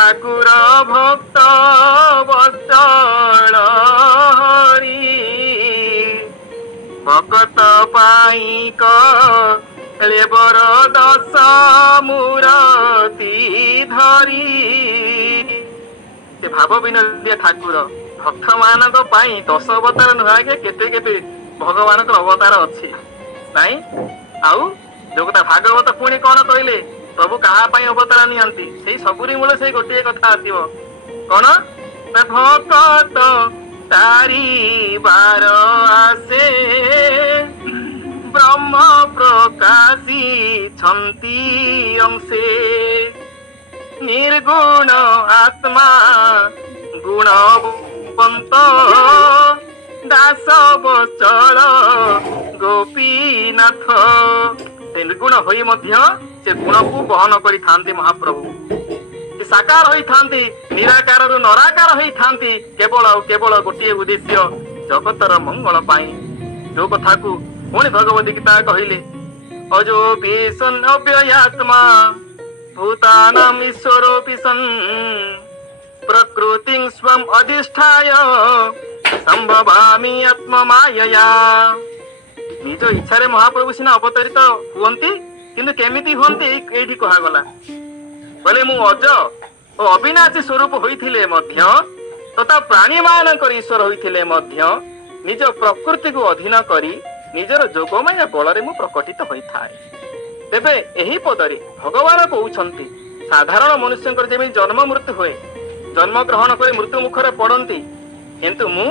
ठाकुर भक्त बत्सल हरि भगत पाई लेबर दश मूरति धरी भाव विनोदी ठाकुर भक्त मान दश अवतार नुहे केते केते भगवान अवतार अच्छी नाई आउ जो कथा भागवत पुणी कौन कहले प्रभु कहा अवतार नियंती से सबुरी मूल से गोटे कथा आसो कौन ना भक्त तारी बार आसे ब्रह्म प्रकाशी छंती अंशे निर्गुण आत्मा गुणवंत दास बचल गोपीनाथ निर्गुण होई मध्य से गुण को बहन करि थांती महाप्रभु साकार होई थांती निराकार रु नराकार होई थांती केवल गोटे उद्देश्य जगतर मंगल पाई जो कथा को पुणी भगवत गीता कहले अजो पीसन अव्ययात्मा भूतानाम ईश्वरोऽपि सन् प्रकृतिं स्वम् अधिष्ठाय संभवामि आत्ममायया निज इच्छा महाप्रभु सिना अवतरित हुअन्ति किंतु केमिति हुअन्ति एठी कहा गला बोले मु अज ओ अविनाशी स्वरूप होइथिले मध्य तथा प्राणी मानकर ईश्वर होइथिले मध्य निज प्रकृति को अधीन करी निजर जोगमय बल मु प्रकटित होइथाए तेबे एही पदरे भगवान कहउछन्ति साधारण मनुष्य जमी जन्म मृत्यु हुए जन्म ग्रहण कर मृत्यु मुखरे पड़ती किंतु मु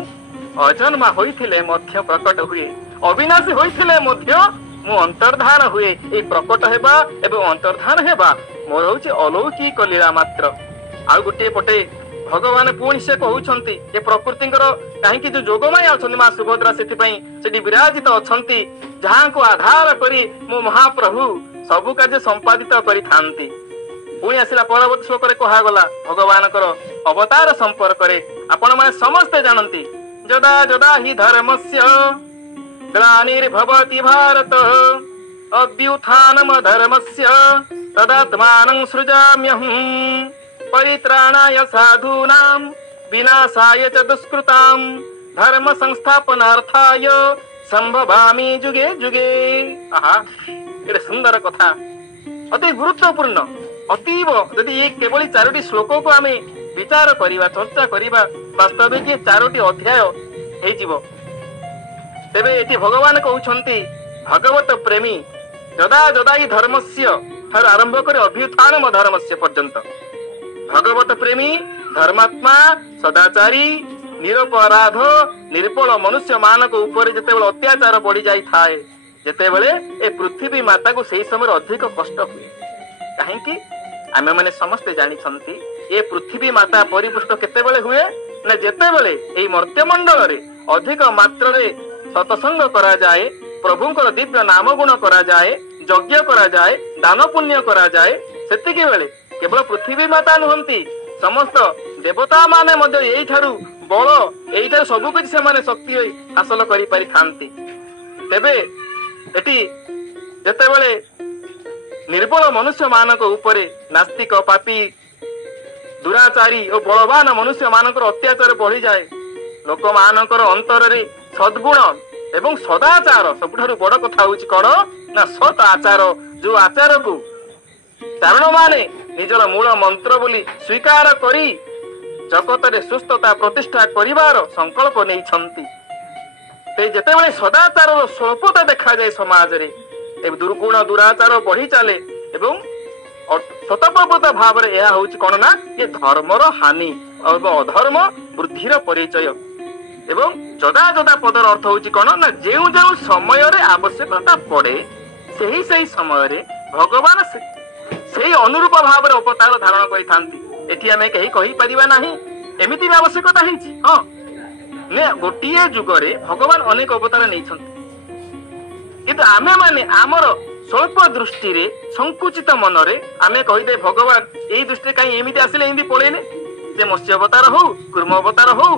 अजन्मा होइथिले मध्य प्रकट हुए अविनाशी होइथिले मध्य मु अंतर्धान हुए ए प्रकट हेबा एवं अंतर्धान हेबा मोर होछि अलौकिक लीला मात्र आ गोटे पटे भगवान पुणी से कहउछन्ति ए प्रकृतिकर काहेकि जो जोगमाय अछन्ति मां सुभद्रा सेठी विराजित अछन्ति जहां को आधार करी मो महाप्रभु सबु कार्य संपादित करि थांती पुणी आसिला परवर्ती श्लोक रे कहा गला भगवान अवतार संपर्क रे आपण माने समस्ते जानती जदा जदा हि धर्मस्य ग्लानिर्भवति भारत अभ्युत्थानम धर्मस्य तदात्मानं सृजाम्यहम् परित्राणाय साधूनां विनाशाय च दुष्कृतां धर्म संस्थापनार्थाय संभवामि जुगे जुगे आहा एटे सुंदर कथा अति गुरुत्वपूर्ण अतीव यदि ये केवल चारोटी श्लोक को आम विचार करिबा चर्चा करिबा वास्तविक ये चारोटी अध्याय हे जीवो तेबे एटी भगवान कहउछन्ति भगवत प्रेमी जदा जदा हि धर्मस्य ठार आरंभ करे अभ्युत्थानम धर्मस्य पर्यंत भगवत प्रेमी धर्मात्मा सदाचारी निरपराध निर्बल मनुष्य मानक ऊपर जेतेबेले अत्याचार बढ़ी जाई थाए जेतेबेले ए पृथ्वी माता को सही समय अधिक कष्ट हुए काहेकि आमे माने समस्ते जानी छंती ए पृथ्वी माता परिपुष्ट केतेबेले हुए ना जेतेबेले एई मर्त्यमंडल रे अधिक मात्रा रे सत्संग करा जाए प्रभुंकर दिव्य नाम गुण करा जाए यज्ञ करा जाए दान पुण्य करा जाए सेतिके बेले केवल पृथ्वी माता नुहंती समस्त देवता माने मध्य एई थारु बल एई थारु सब कुछ से माने शक्ति होई हासिल करि पारि थांती तेबे एटी जेतेबेले निर्बल मनुष्य मानक ऊपरे नास्तिक पापी दुराचारी और बलवान मनुष्य मानकर अत्याचार बढ़ी जाए लोक मानकर अंतर रे सद्गुण एवं सदाचार सबुठारु बड़ कथा होउछि कोन ना सत आचार जो आचार को चारण माने निजर मूल मंत्र बोली स्वीकार करी जगत रे सुस्थता प्रतिष्ठा करिवार संकल्प नै छंती ते जेतेबेले सदाचार स्वल्पता देखा जाए समाज रे ए दुर्गुण दुराचार बढ़ी चले एवं स्वतःप्रभुत भाव में यह होउछि कोन ना ये धर्मर हानि और अधर्म वृद्धिर परिचय एवं जदा जदा पदर अर्थ होउछि कोन ना जेउ जेउ समय रे आवश्यकता पड़े सही समय रे भगवान सही अनुरूप भाव में अवतार धारण करि थांती एठी हमें कहि कहि परिबा नाही एमिति आवश्यकता हिछि हां ने गोटिए जुग रे भगवान अनेक अवतार नै छथि किंतु आमे माने आमर स्वल्प दृष्टि रे संकुचित मन रे आमे कहिदे भगवान एई दृष्टि काई एमिति आसिले एमिति पळेने से मत्स्य अवतार हो कूर्म अवतार हो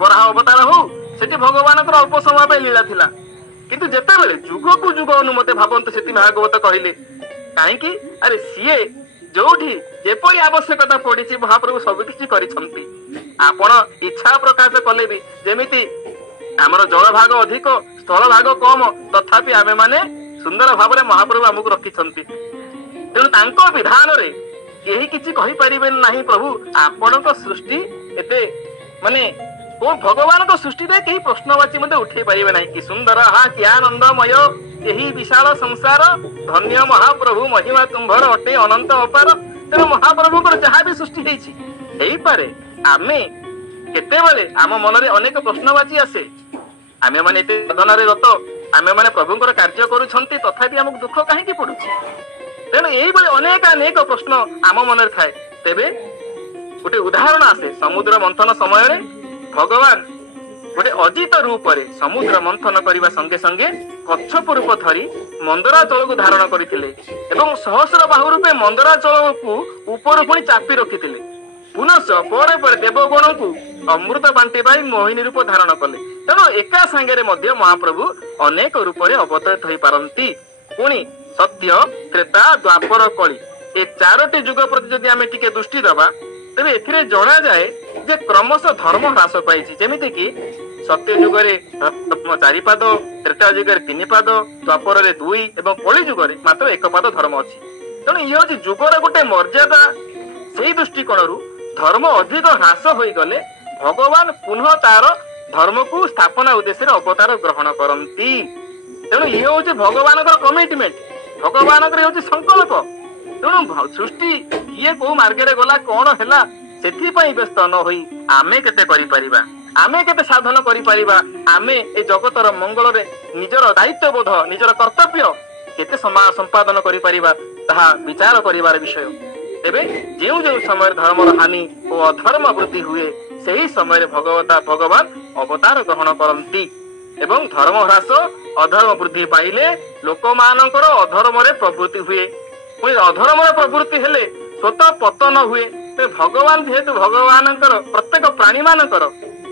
बराह अवतार हो सेठी भगवान को अल्प समय पे लीला थिला किंतु जेते बेले जुग को जुग अनुमते भावंत सेति भागवत कहिले काहे कि अरे सीए जोठी जेपरी आवश्यकता पड़ी महाप्रभु सबकि करिसंती। आपण इच्छा प्रकाश कले भी जेमिति आमर जल भाग अधिक स्थल भाग कम तथापि आमे माने सुंदर भाव में महाप्रभु आमको रखिंट तेणु विधान रे केही किछि कहि परिबे नाही। प्रभु आपण सृष्टि एते माने को भगवान को सृष्टि रे केही प्रश्नवाची मते उठे परिबे नाही। कि सुंदर हा कि आनंदमय एही विशाल संसार धन्य महाप्रभु महिमा तुम्भर अटे अनंत अपार। तेणु महाप्रभु को जहाँ भी सृष्टि हेछि हेई पारे आमे केतेबेले आम मन रे अनेक प्रश्नवाची आसे। आमे माने एते साधन रे रत आमे माने प्रभुंकर कार्य करूछंती तथापि हमक दुख काहेकि पडुछि। तेणु यही बड़े अनेक अनेक प्रश्न आम मन थाए। तेबे गोटे उदाहरण आसे समुद्र मंथन समय रे भगवान गोटे अजित रूप रे समुद्र मंथन करने संगे संगे कच्छप रूप धरी मंदराचल को धारण करथिले एवं सहस्र बाहु रूपे मंदराचल को ऊपर पुणी चापी रखिथिले। पुनश्च पर पर देवगण को अमृत बांटे पाई मोहिनी रूप धारण कले। तेणु एका सांगे मध्य महाप्रभु अनेक रूप से अवतरित हो पारती। पुणी सत्य त्रेता द्वापर कली ए चारोटी जुग प्रति जदि आमे टिके दृष्टि दबा तेबे एथिरे जणा जाए जे क्रमश धर्म ह्रास पाइछि। जेमिति कि सत्य जुगरे 4 पाद, त्रेता जुगरे 3 पाद, द्वापर रे 2 एवं कली जुगरे मात्र 1 पाद धर्म अछि। तेणु ये होछि जुगर गोटे मर्यादा। सेही दृष्टिकोणरू धर्म अधिक ह्रास होई गले भगवान पुनः तार धर्म को स्थापना उद्देश्य अवतार ग्रहण करती। तेणु ये होछि भगवान कमिटमेंट, भगवान संकल्प। तेणु सृष्टि किए को मार्ग रे गला कौन है से व्यस्त न होई आमे केते करि परिबा, आमे केते साधन करि परिबा, आमे ए जगतर मंगल रे निजर दायित्व बोध निजर कर्तव्य केते संपादन करि परिबा ताहा विचार करिवार विषय। तेबे जेउ जेउ समय धर्म हानि और अधर्म वृद्धि हुए सही समय भगवान अवतार ग्रहण करती एवं धर्म ह्रास अधर्म वृद्धि पाइले लोक मानकर अधर्म रे प्रवृत्ति हुए। पुणी अधर्म रे प्रवृत्ति हेले स्वतः पतन हुए। भगवान जेहेतु भगवान प्रत्येक प्राणी मानकर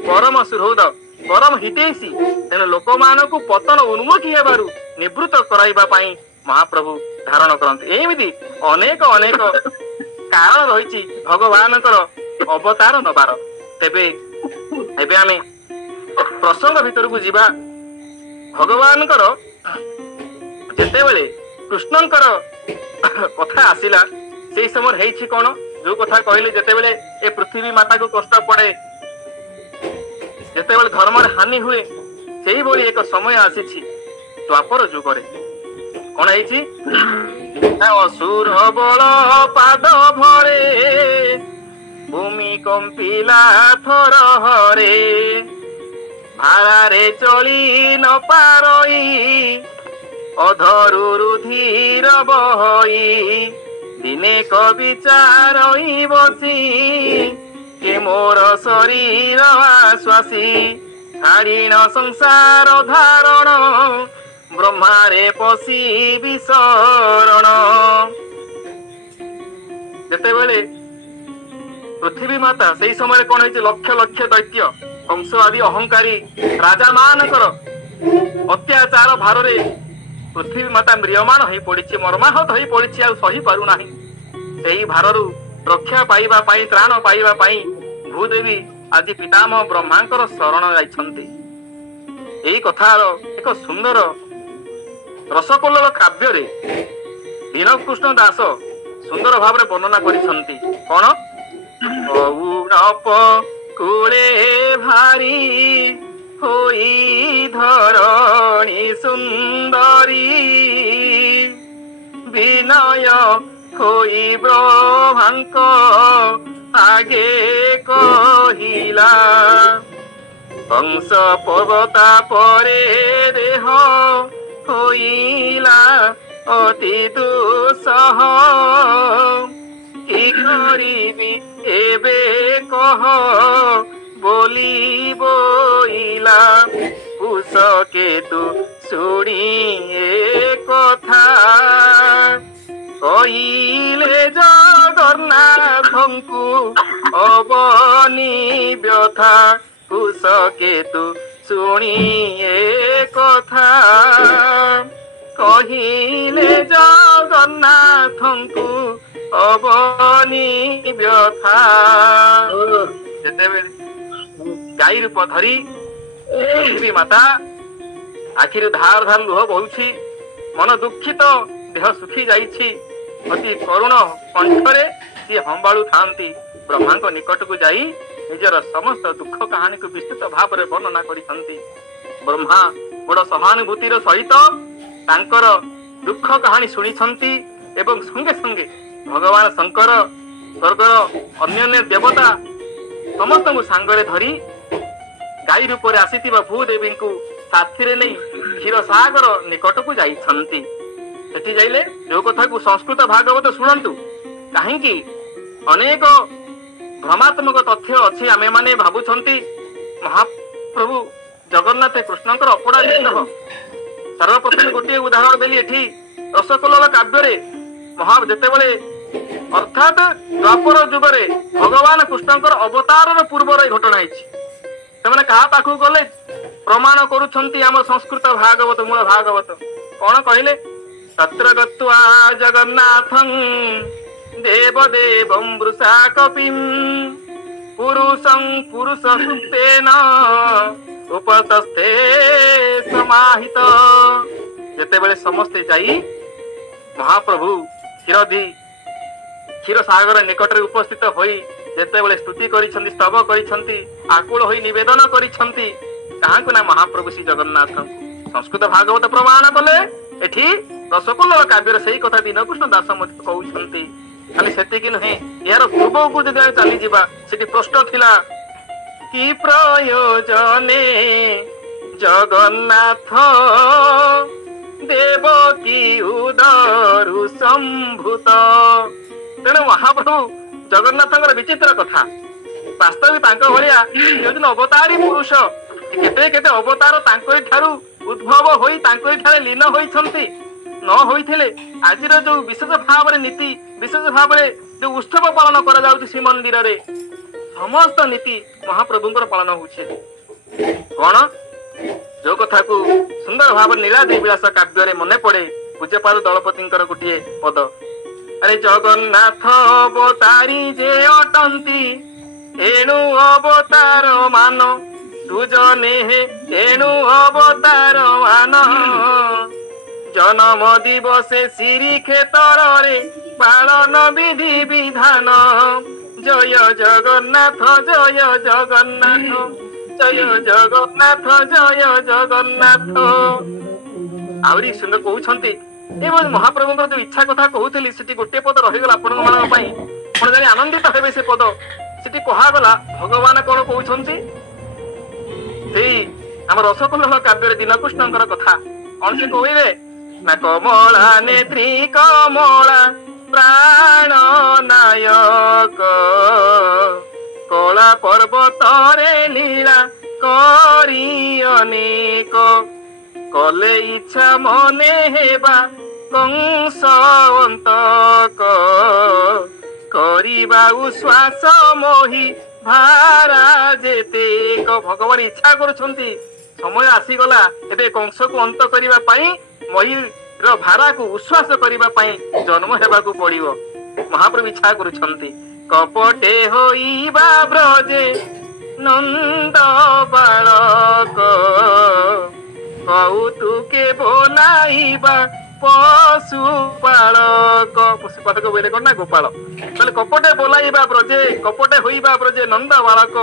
परम सुहृद परम हितैषी तेणु लोक मान को पतन उन्मुखी हेबारु निवृत्त कराइबा पाई महाप्रभु धारण करते। एमिति अनेक अनेक कारण रही भगवान अवतार नबार। तेबे एबे आमे प्रसंग भीतर को जीवा। भगवान जेतेबेले कृष्णंकर कथा आसिला से समय हेछि कोन जो कथा कहले जेतेबेले ए पृथ्वी माता को कष्ट पड़े जेतेबेले धर्म हानि हुए सेही बोली एक समय आसीछि द्वापर जुगरे कोन हेछि असुर बल पाद भरे भूमि कंपिला थर हरे भारारे चली न पारई अधरु रुधिर बहई दिने कविचारई बसी के मोर शरीर आश्वासी छाड़ीन संसार धारण ब्रह्मारे पशी विसरण। जेतेबेले पृथ्वी माता से समय कौन है लक्ष लक्ष दैत्य कंस आदि अहंकारी राजा मानकर अत्याचार भार रे पृथ्वी माता म्रियमाण हो पड़ी मर्माहत हो पड़ी आ सही पारु नाही। सेही भारु रक्षा पाइबा पाई त्राण पाइबा पाई भूदेवी आदि पितामह ब्रह्मांकर शरण जाइछन्ति। एही कथार एक सुंदर रसकोल्लल काव्य रे दीनकृष्ण दास सुंदर भाव में वर्णना करिछन्ति। कोन कूले भारी होई धरणी सुंदरी विनय होई ब्रह्मांक आगे कहिला कंस पर्वता परे देह होइला अति दुसह कि करिबी एबे कह बोली बोइला कुश केतु शुणी ए कथा कहिले जगन्नाथंकु अबनी व्यथा कुश केतु शुणी ए कथा कहिले जगन्नाथंकु ଅବନି ବ୍ୟଥା। ଯେତେବେଳେ ଗାଈ ରୂପ ଧରି ପୃଥିବୀ ମାତା ଆଖିରୁ ଧାର ଧାର ଲୁହ ବହୁଛି, ମନ ଦୁଃଖିତ, ଦେହ ଶୁଖି ଯାଇଛି, ଅତି କରୁଣ କଣ୍ଠରେ ସିଏ ହମ୍ବାଳୁଥାନ୍ତି। ବ୍ରହ୍ମାଙ୍କ ନିକଟକୁ ଯାଇ ନିଜର ସମସ୍ତ ଦୁଃଖ କାହାଣୀକୁ ବିସ୍ତୃତ ଭାବରେ ବର୍ଣ୍ଣନା କରିଛନ୍ତି। ବ୍ରହ୍ମା ବଡ଼ ସହାନୁଭୂତିର ସହିତ ତାଙ୍କର ଦୁଃଖ କାହାଣୀ ଶୁଣିଛନ୍ତି ଏବଂ ସଙ୍ଗେ ସଙ୍ଗେ ଭଗବାନ ଶଙ୍କର, ସ୍ୱର୍ଗର ଅନ୍ୟାନ୍ୟ ଦେବତା ସମସ୍ତଙ୍କୁ ସାଙ୍ଗରେ ଧରି ଗାଈ ରୂପରେ ଆସିଥିବା ଭୂଦେବୀଙ୍କୁ ସାଥିରେ ନେଇ କ୍ଷୀରସାଗର ନିକଟକୁ ଯାଇଛନ୍ତି। ସେଠି ଯାଇଲେ ଯୋଉ କଥାକୁ ସଂସ୍କୃତ ଭାଗବତ ଶୁଣନ୍ତୁ, କାହିଁକି ଅନେକ ଭ୍ରମାତ୍ମକ ତଥ୍ୟ ଅଛି। ଆମେ ମାନେ ଭାବୁଛନ୍ତି ମହାପ୍ରଭୁ ଜଗନ୍ନାଥ କୃଷ୍ଣଙ୍କର ଅପଡ଼ା ବିଗ୍ରହ। ସର୍ବପ୍ରଥମେ ଗୋଟିଏ ଉଦାହରଣ ଦେଲି ଏଠି ରସକଲ୍ଲୋଳ କାବ୍ୟରେ ଯେତେବେଳେ ଅର୍ଥାତ୍ ଦ୍ୱାପର ଯୁଗରେ ଭଗବାନ କୃଷ୍ଣଙ୍କର ଅବତାରର ପୂର୍ବର ଏ ଘଟଣା ହେଇଛି। ସେମାନେ କାହା ପାଖକୁ ଗଲେ ପ୍ରମାଣ କରୁଛନ୍ତି ଆମ ସଂସ୍କୃତ ଭାଗବତ, ମୂଳ ଭାଗବତ। କଣ କହିଲେ? ତତ୍ର ଗତ୍ୱା ଜଗନ୍ନାଥଂ ଦେବଦେବଂ ବୃଷା କପିଂ ପୁରୁଷଂ ପୁରୁଷ ସୁକ୍ତେନ ଉପତସ୍ତେ ସମାହିତ। ଯେତେବେଳେ ସମସ୍ତେ ଯାଇ ମହାପ୍ରଭୁ କ୍ଷୀରସାଗର ନିକଟରେ ଉପସ୍ଥିତ ହୋଇ ଯେତେବେଳେ ସ୍ତୁତି କରିଛନ୍ତି, ସ୍ତବ କରିଛନ୍ତି, ଆକୁଳ ହୋଇ ନିବେଦନ କରିଛନ୍ତି, କାହାକୁ ନା ମହାପ୍ରଭୁ ଶ୍ରୀ ଜଗନ୍ନାଥଙ୍କୁ। ସଂସ୍କୃତ ଭାଗବତ ପ୍ରମାଣ କଲେ। ଏଠି ରସକଲ୍ଲୋଳ କାବ୍ୟରେ ସେଇ କଥା ଦୀନକୃଷ୍ଣ ଦାସ ମଧ୍ୟ କହୁଛନ୍ତି। ଖାଲି ସେତିକି ନୁହେଁ, ଏହାର ପୂର୍ବକୁ ଯଦି ଆମେ ଚାଲିଯିବା, ସେଠି ପ୍ରଶ୍ନ ଥିଲା କି ପ୍ରୟୋଜନେ ଜଗନ୍ନାଥ ଦେବକୀ ଉଦରୁ ସମ୍ଭୂତ। ତେଣୁ ମହାପ୍ରଭୁ ଜଗନ୍ନାଥଙ୍କର ବିଚିତ୍ର କଥା। ବାସ୍ତବିକ ତାଙ୍କ ଭଳିଆ ଅବତାରୀ ପୁରୁଷ କେତେ କେତେ ଅବତାର ତାଙ୍କରି ଠାରୁ ଉଦ୍ଭବ ହୋଇ ତାଙ୍କରି ଠାରେ ଲୀନ ହୋଇଛନ୍ତି। ନ ହୋଇଥିଲେ ଆଜିର ଯୋଉ ବିଶେଷ ଭାବରେ ନୀତି, ବିଶେଷ ଭାବରେ ଯୋଉ ଉତ୍ସବ ପାଳନ କରାଯାଉଛି ଶ୍ରୀମନ୍ଦିରରେ, ସମସ୍ତ ନୀତି ମହାପ୍ରଭୁଙ୍କର ପାଳନ ହଉଛି। କଣ? ଯୋଉ କଥାକୁ ସୁନ୍ଦର ଭାବରେ ନୀଳାଦ୍ରି ବିଳାସ କାବ୍ୟରେ ମନେ ପଡେ ପୂଜ୍ୟପାଦ ଦଳପତିଙ୍କର ଗୋଟିଏ ପଦ। ଆରେ ଜଗନ୍ନାଥ ଅବତାରୀ ଯେ ଅଟନ୍ତି, ଏଣୁ ଅବତାର ମାନ ସୁଜନେ, ଏଣୁ ଅବତାର ମାନ ଜନମ ଦିବସେ ଶ୍ରୀକ୍ଷେତ୍ରରେ ପାଳନ ବିଧି ବିଧାନ। ଜୟ ଜଗନ୍ନାଥ, ଜୟ ଜଗନ୍ନାଥ, ଜୟ ଜଗନ୍ନାଥ, ଜୟ ଜଗନ୍ନାଥ। ଆହୁରି ସୁନ୍ଦର କହୁଛନ୍ତି। ଏବଂ ମହାପ୍ରଭୁଙ୍କର ଯୋଉ ଇଚ୍ଛା କଥା କହୁଥିଲି, ସେଠି ଗୋଟିଏ ପଦ ରହିଗଲା ଆପଣଙ୍କ ମାନଙ୍କ ପାଇଁ, ଆପଣ ଜାଣି ଆନନ୍ଦିତ ହେବେ। ସେ ପଦ ସେଠି କୁହାଗଲା, ଭଗବାନ କଣ କହୁଛନ୍ତି? ସେଇ ଆମ ରସକଲ୍ଲୋଳ କାବ୍ୟରେ ଦୀନକୃଷ୍ଣଙ୍କର କଥା କଣ ସେ କହିଲେ ନା, କମଳା ନେତ୍ରୀ କମଳା ପ୍ରାଣ ନାୟକ, କଳା ପର୍ବତରେ ଲୀଳା କରି ଅନେକ, କଲେ ଇଚ୍ଛା ମନେ ହେବା କଂସ ଅନ୍ତକ, କରିବା ଉଶ୍ୱାସ ମୋହି ଭାରା ଯେତେକ। ଭଗବାନ ଇଚ୍ଛା କରୁଛନ୍ତି, ସମୟ ଆସିଗଲା ଏବେ କଂସକୁ ଅନ୍ତ କରିବା ପାଇଁ, ମହିର ଭାରାକୁ ଉଶ୍ୱାସ କରିବା ପାଇଁ ଜନ୍ମ ହେବାକୁ ପଡିବ। ମହାପ୍ରଭୁ ଇଚ୍ଛା କରୁଛନ୍ତି। କପଟେ ହୋଇବା ବ୍ରଜେ ନନ୍ଦ ବାଳକ, କୌତୁକେ ବୋଲାଇବା ପଶୁ ପାଳକ। ପଶୁ ପାଳକ ବୋଇଲେ କଣ ନା ଗୋପାଳ। ତାହେଲେ କପଟେ ବୋଲାଇବା ବ୍ରଜେ, କପଟେ ହୋଇବା ବ୍ରଜେ ନନ୍ଦ ବାଳକ,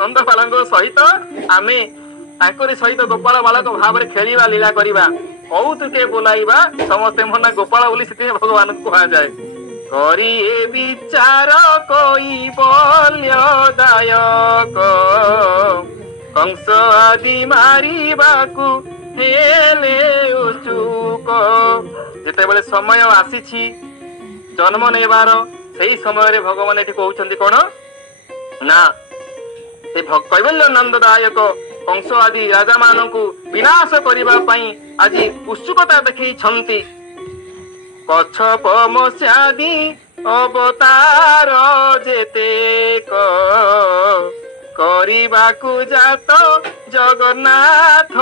ନନ୍ଦ ବାଳଙ୍କ ସହିତ ଆମେ ତାଙ୍କରି ସହିତ ଗୋପାଳ ବାଳକ ଭାବରେ ଖେଳିବା, ଲୀଳା କରିବା। କୌତୁକେ ବୋଲାଇବା, ସମସ୍ତେ ମନା ଗୋପାଳ ବୋଲି ସେଥିପାଇଁ ଭଗବାନଙ୍କୁ କୁହାଯାଏ। କରି ଏ ବିଚାର କଇ ବଲ୍ୟଦାୟକ, କଂସ ଆଦି ମାରିବାକୁ ହେଲେ ଉଚୁକ। ଯେତେବେଳେ ସମୟ ଆସିଛି ଜନ୍ମ ନେବାର, ସେଇ ସମୟରେ ଭଗବାନ ଏଠି କହୁଛନ୍ତି କଣ ନା, ସେ କୈବଲ୍ୟ ନନ୍ଦଦାୟକ କଂସ ଆଦି ରାଜା ମାନଙ୍କୁ ବିନାଶ କରିବା ପାଇଁ ଆଜି ଉତ୍ସୁକତା ଦେଖେଇଛନ୍ତି। କଚ୍ଛପ ମତ୍ସ୍ୟାଦି ଅବତାର ଯେତେକ, କରିବାକୁ ଜାତ ଜଗନ୍ନାଥ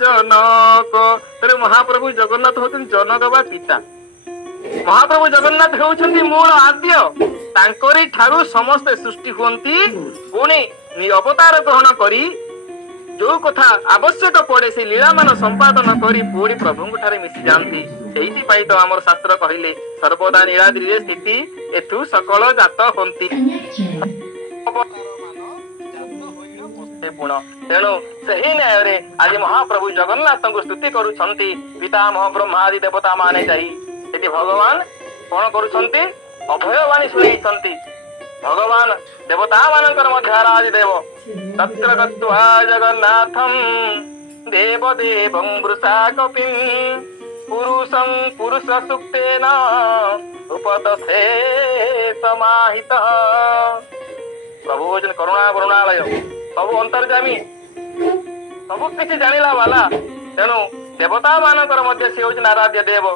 ଜନକ। ତେଣୁ ମହାପ୍ରଭୁ ଜଗନ୍ନାଥ ହଉଛନ୍ତି ଜନକ ବା ପିତା। महाप्रभु जगन्नाथ होउछन्ति मूल आद्य तांकरी ठारू समस्त सृष्टि हुअन्ति पुणी अवतार ग्रहण करी जो कथा आवश्यक पड़े से लीला मान संपादन करी पुणी प्रभु ठारे मिसी जाती से तो आमर शास्त्र कहले सर्वदा नीलाद्री स्थिति एथु सकल जात होती तेणु सही न्याय आज महाप्रभु जगन्नाथ को स्तुति करुछन्ति पितामह ब्रह्मादि देवता माने जाई एटी भगवान कौन करुछन्ति अभयवाणी शुणैछन्ति भगवान देवता मानकर मध्य राज देव तत्र गत्वा जगन्नाथं देव देवं वृषा कपिं पुरुषं पुरुष सुक्तेन उपतस्थे समाहितः प्रभु जन करुणा करुणालय सब अंतर्जामी सब किसी जानिला वाला तेणु देवता मानकर मध्य से होउछन आराध्य देव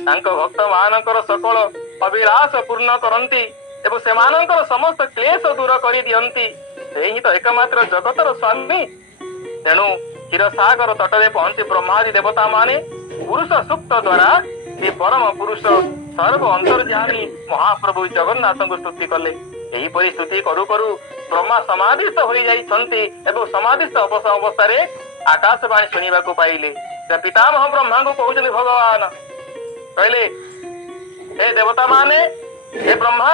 तांको भक्त मानकर सकल अभिलाष पूर्ण करंती एवं सेमानंकर समस्त क्लेश दूर करि दियंती से ही तो एकमात्र जगतर स्वामी तेणु क्षीरसागर तटरे पहुंची ब्रह्मादि देवता माने पुरुष सुक्त द्वारा ये परम पुरुष सर्व अंतर्यामी महाप्रभु जगन्नाथ को स्तुति कले यही परि स्तुति करू करू ब्रह्मा समाधिस्थ हो जाइछन्ति एवं समाधिस्थ अवस्था आकाशवाणी शुणा को पाइले पितामह ब्रह्मा को कहते भगवान कहले हे देवता माने हे ब्रह्मा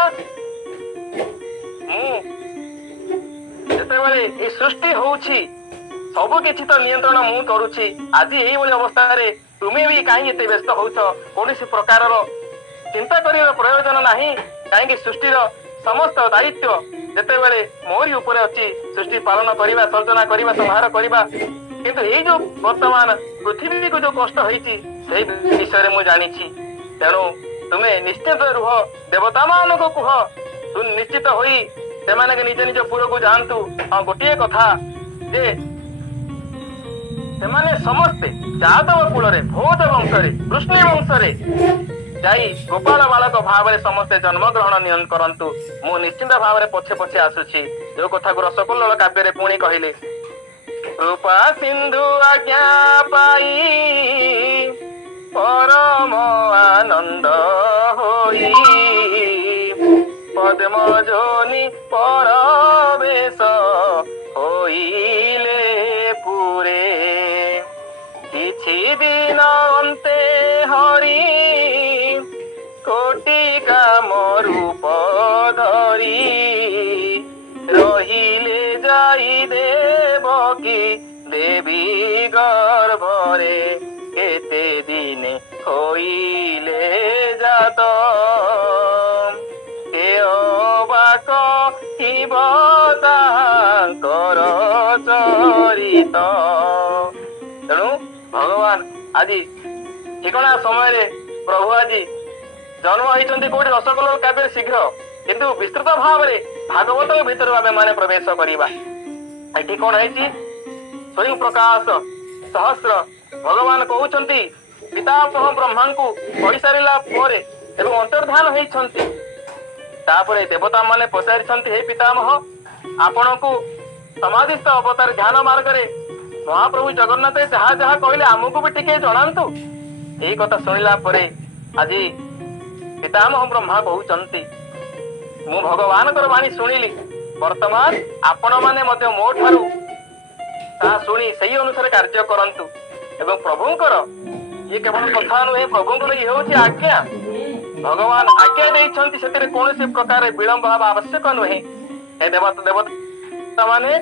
जेतेबेले ये सृष्टि होउछि सबु किछि तो नियंत्रण मु करूछि आज एही भली अवस्था रे तुमे भी काहे एते व्यस्त होउछ कोनोसी प्रकार रो चिंता करिवा प्रयोजन नाही काहे सृष्टि रो समस्त दायित्व जेतेबेले मोरी ऊपर अछि सृष्टि पालन करिवा सर्जना करिवा संहार करिवा किंतु ये जो वर्तमान पृथ्वी को जो कष्ट होइछि सेही विषय मु जानिछि तेणु तुम्हें निश्चित रुह देवता मान को कह तु निश्चित होई सेमाने निज निज पुर को जानतु हाँ गोटे कथा जे सेमाने समस्ते जादव कूल भोज वंशरे कृष्ण वंशरे जाई गोपाल बालक भाव में समस्ते जन्म ग्रहण करंतु मु निश्चित भाव में पछे पछे आसुछि जो कथा को रसकुल्लोल काव्य पुणी कहले कृपा सिंधु आज्ञा पाई परम आनंद होई पद्म जोनि परवेश होइले पूरे किछि दिन अन्ते हरि कोटि काम रूप धरी रहिले जाई देवकी देवी गर्भरे केते दिने होइले जात के अबाक तांकर चरित तेणु भगवान आज ठिकଣା समय प्रभु आज जन्म होती कौटी रसकुल्लोल काव्य शीघ्र किंतु विस्तृत भाव में भागवत भीतर आम मैंने प्रवेश करवा ये कौन है स्वयं प्रकाश सहस्र भगवान कहते पितामह ब्रह्मा को कही सारा पर अंतर्धान होती तापर देवता माने पचारि हे पितामह आपण को समाधिस्थ अवतार ध्यान मार्ग महाप्रभु जगन्नाथ जहा जहा कहले आमको भी टिके जनातु यही कथा शुणिला आज पितामह ब्रह्मा कहते मु भगवान वाणी शुणिली वर्तमान आपण माने मध्य मो ठारू ता शुणी सही अनुसार कार्य करंतु एवं प्रभुंकर ये केवल कथा नुहे प्रभुंकर ये होची आज्ञा भगवान आज्ञा देइछन्ति सेतिरे कोनोसी प्रकार विलंब हवा आवश्यक नुहे हे देवता माने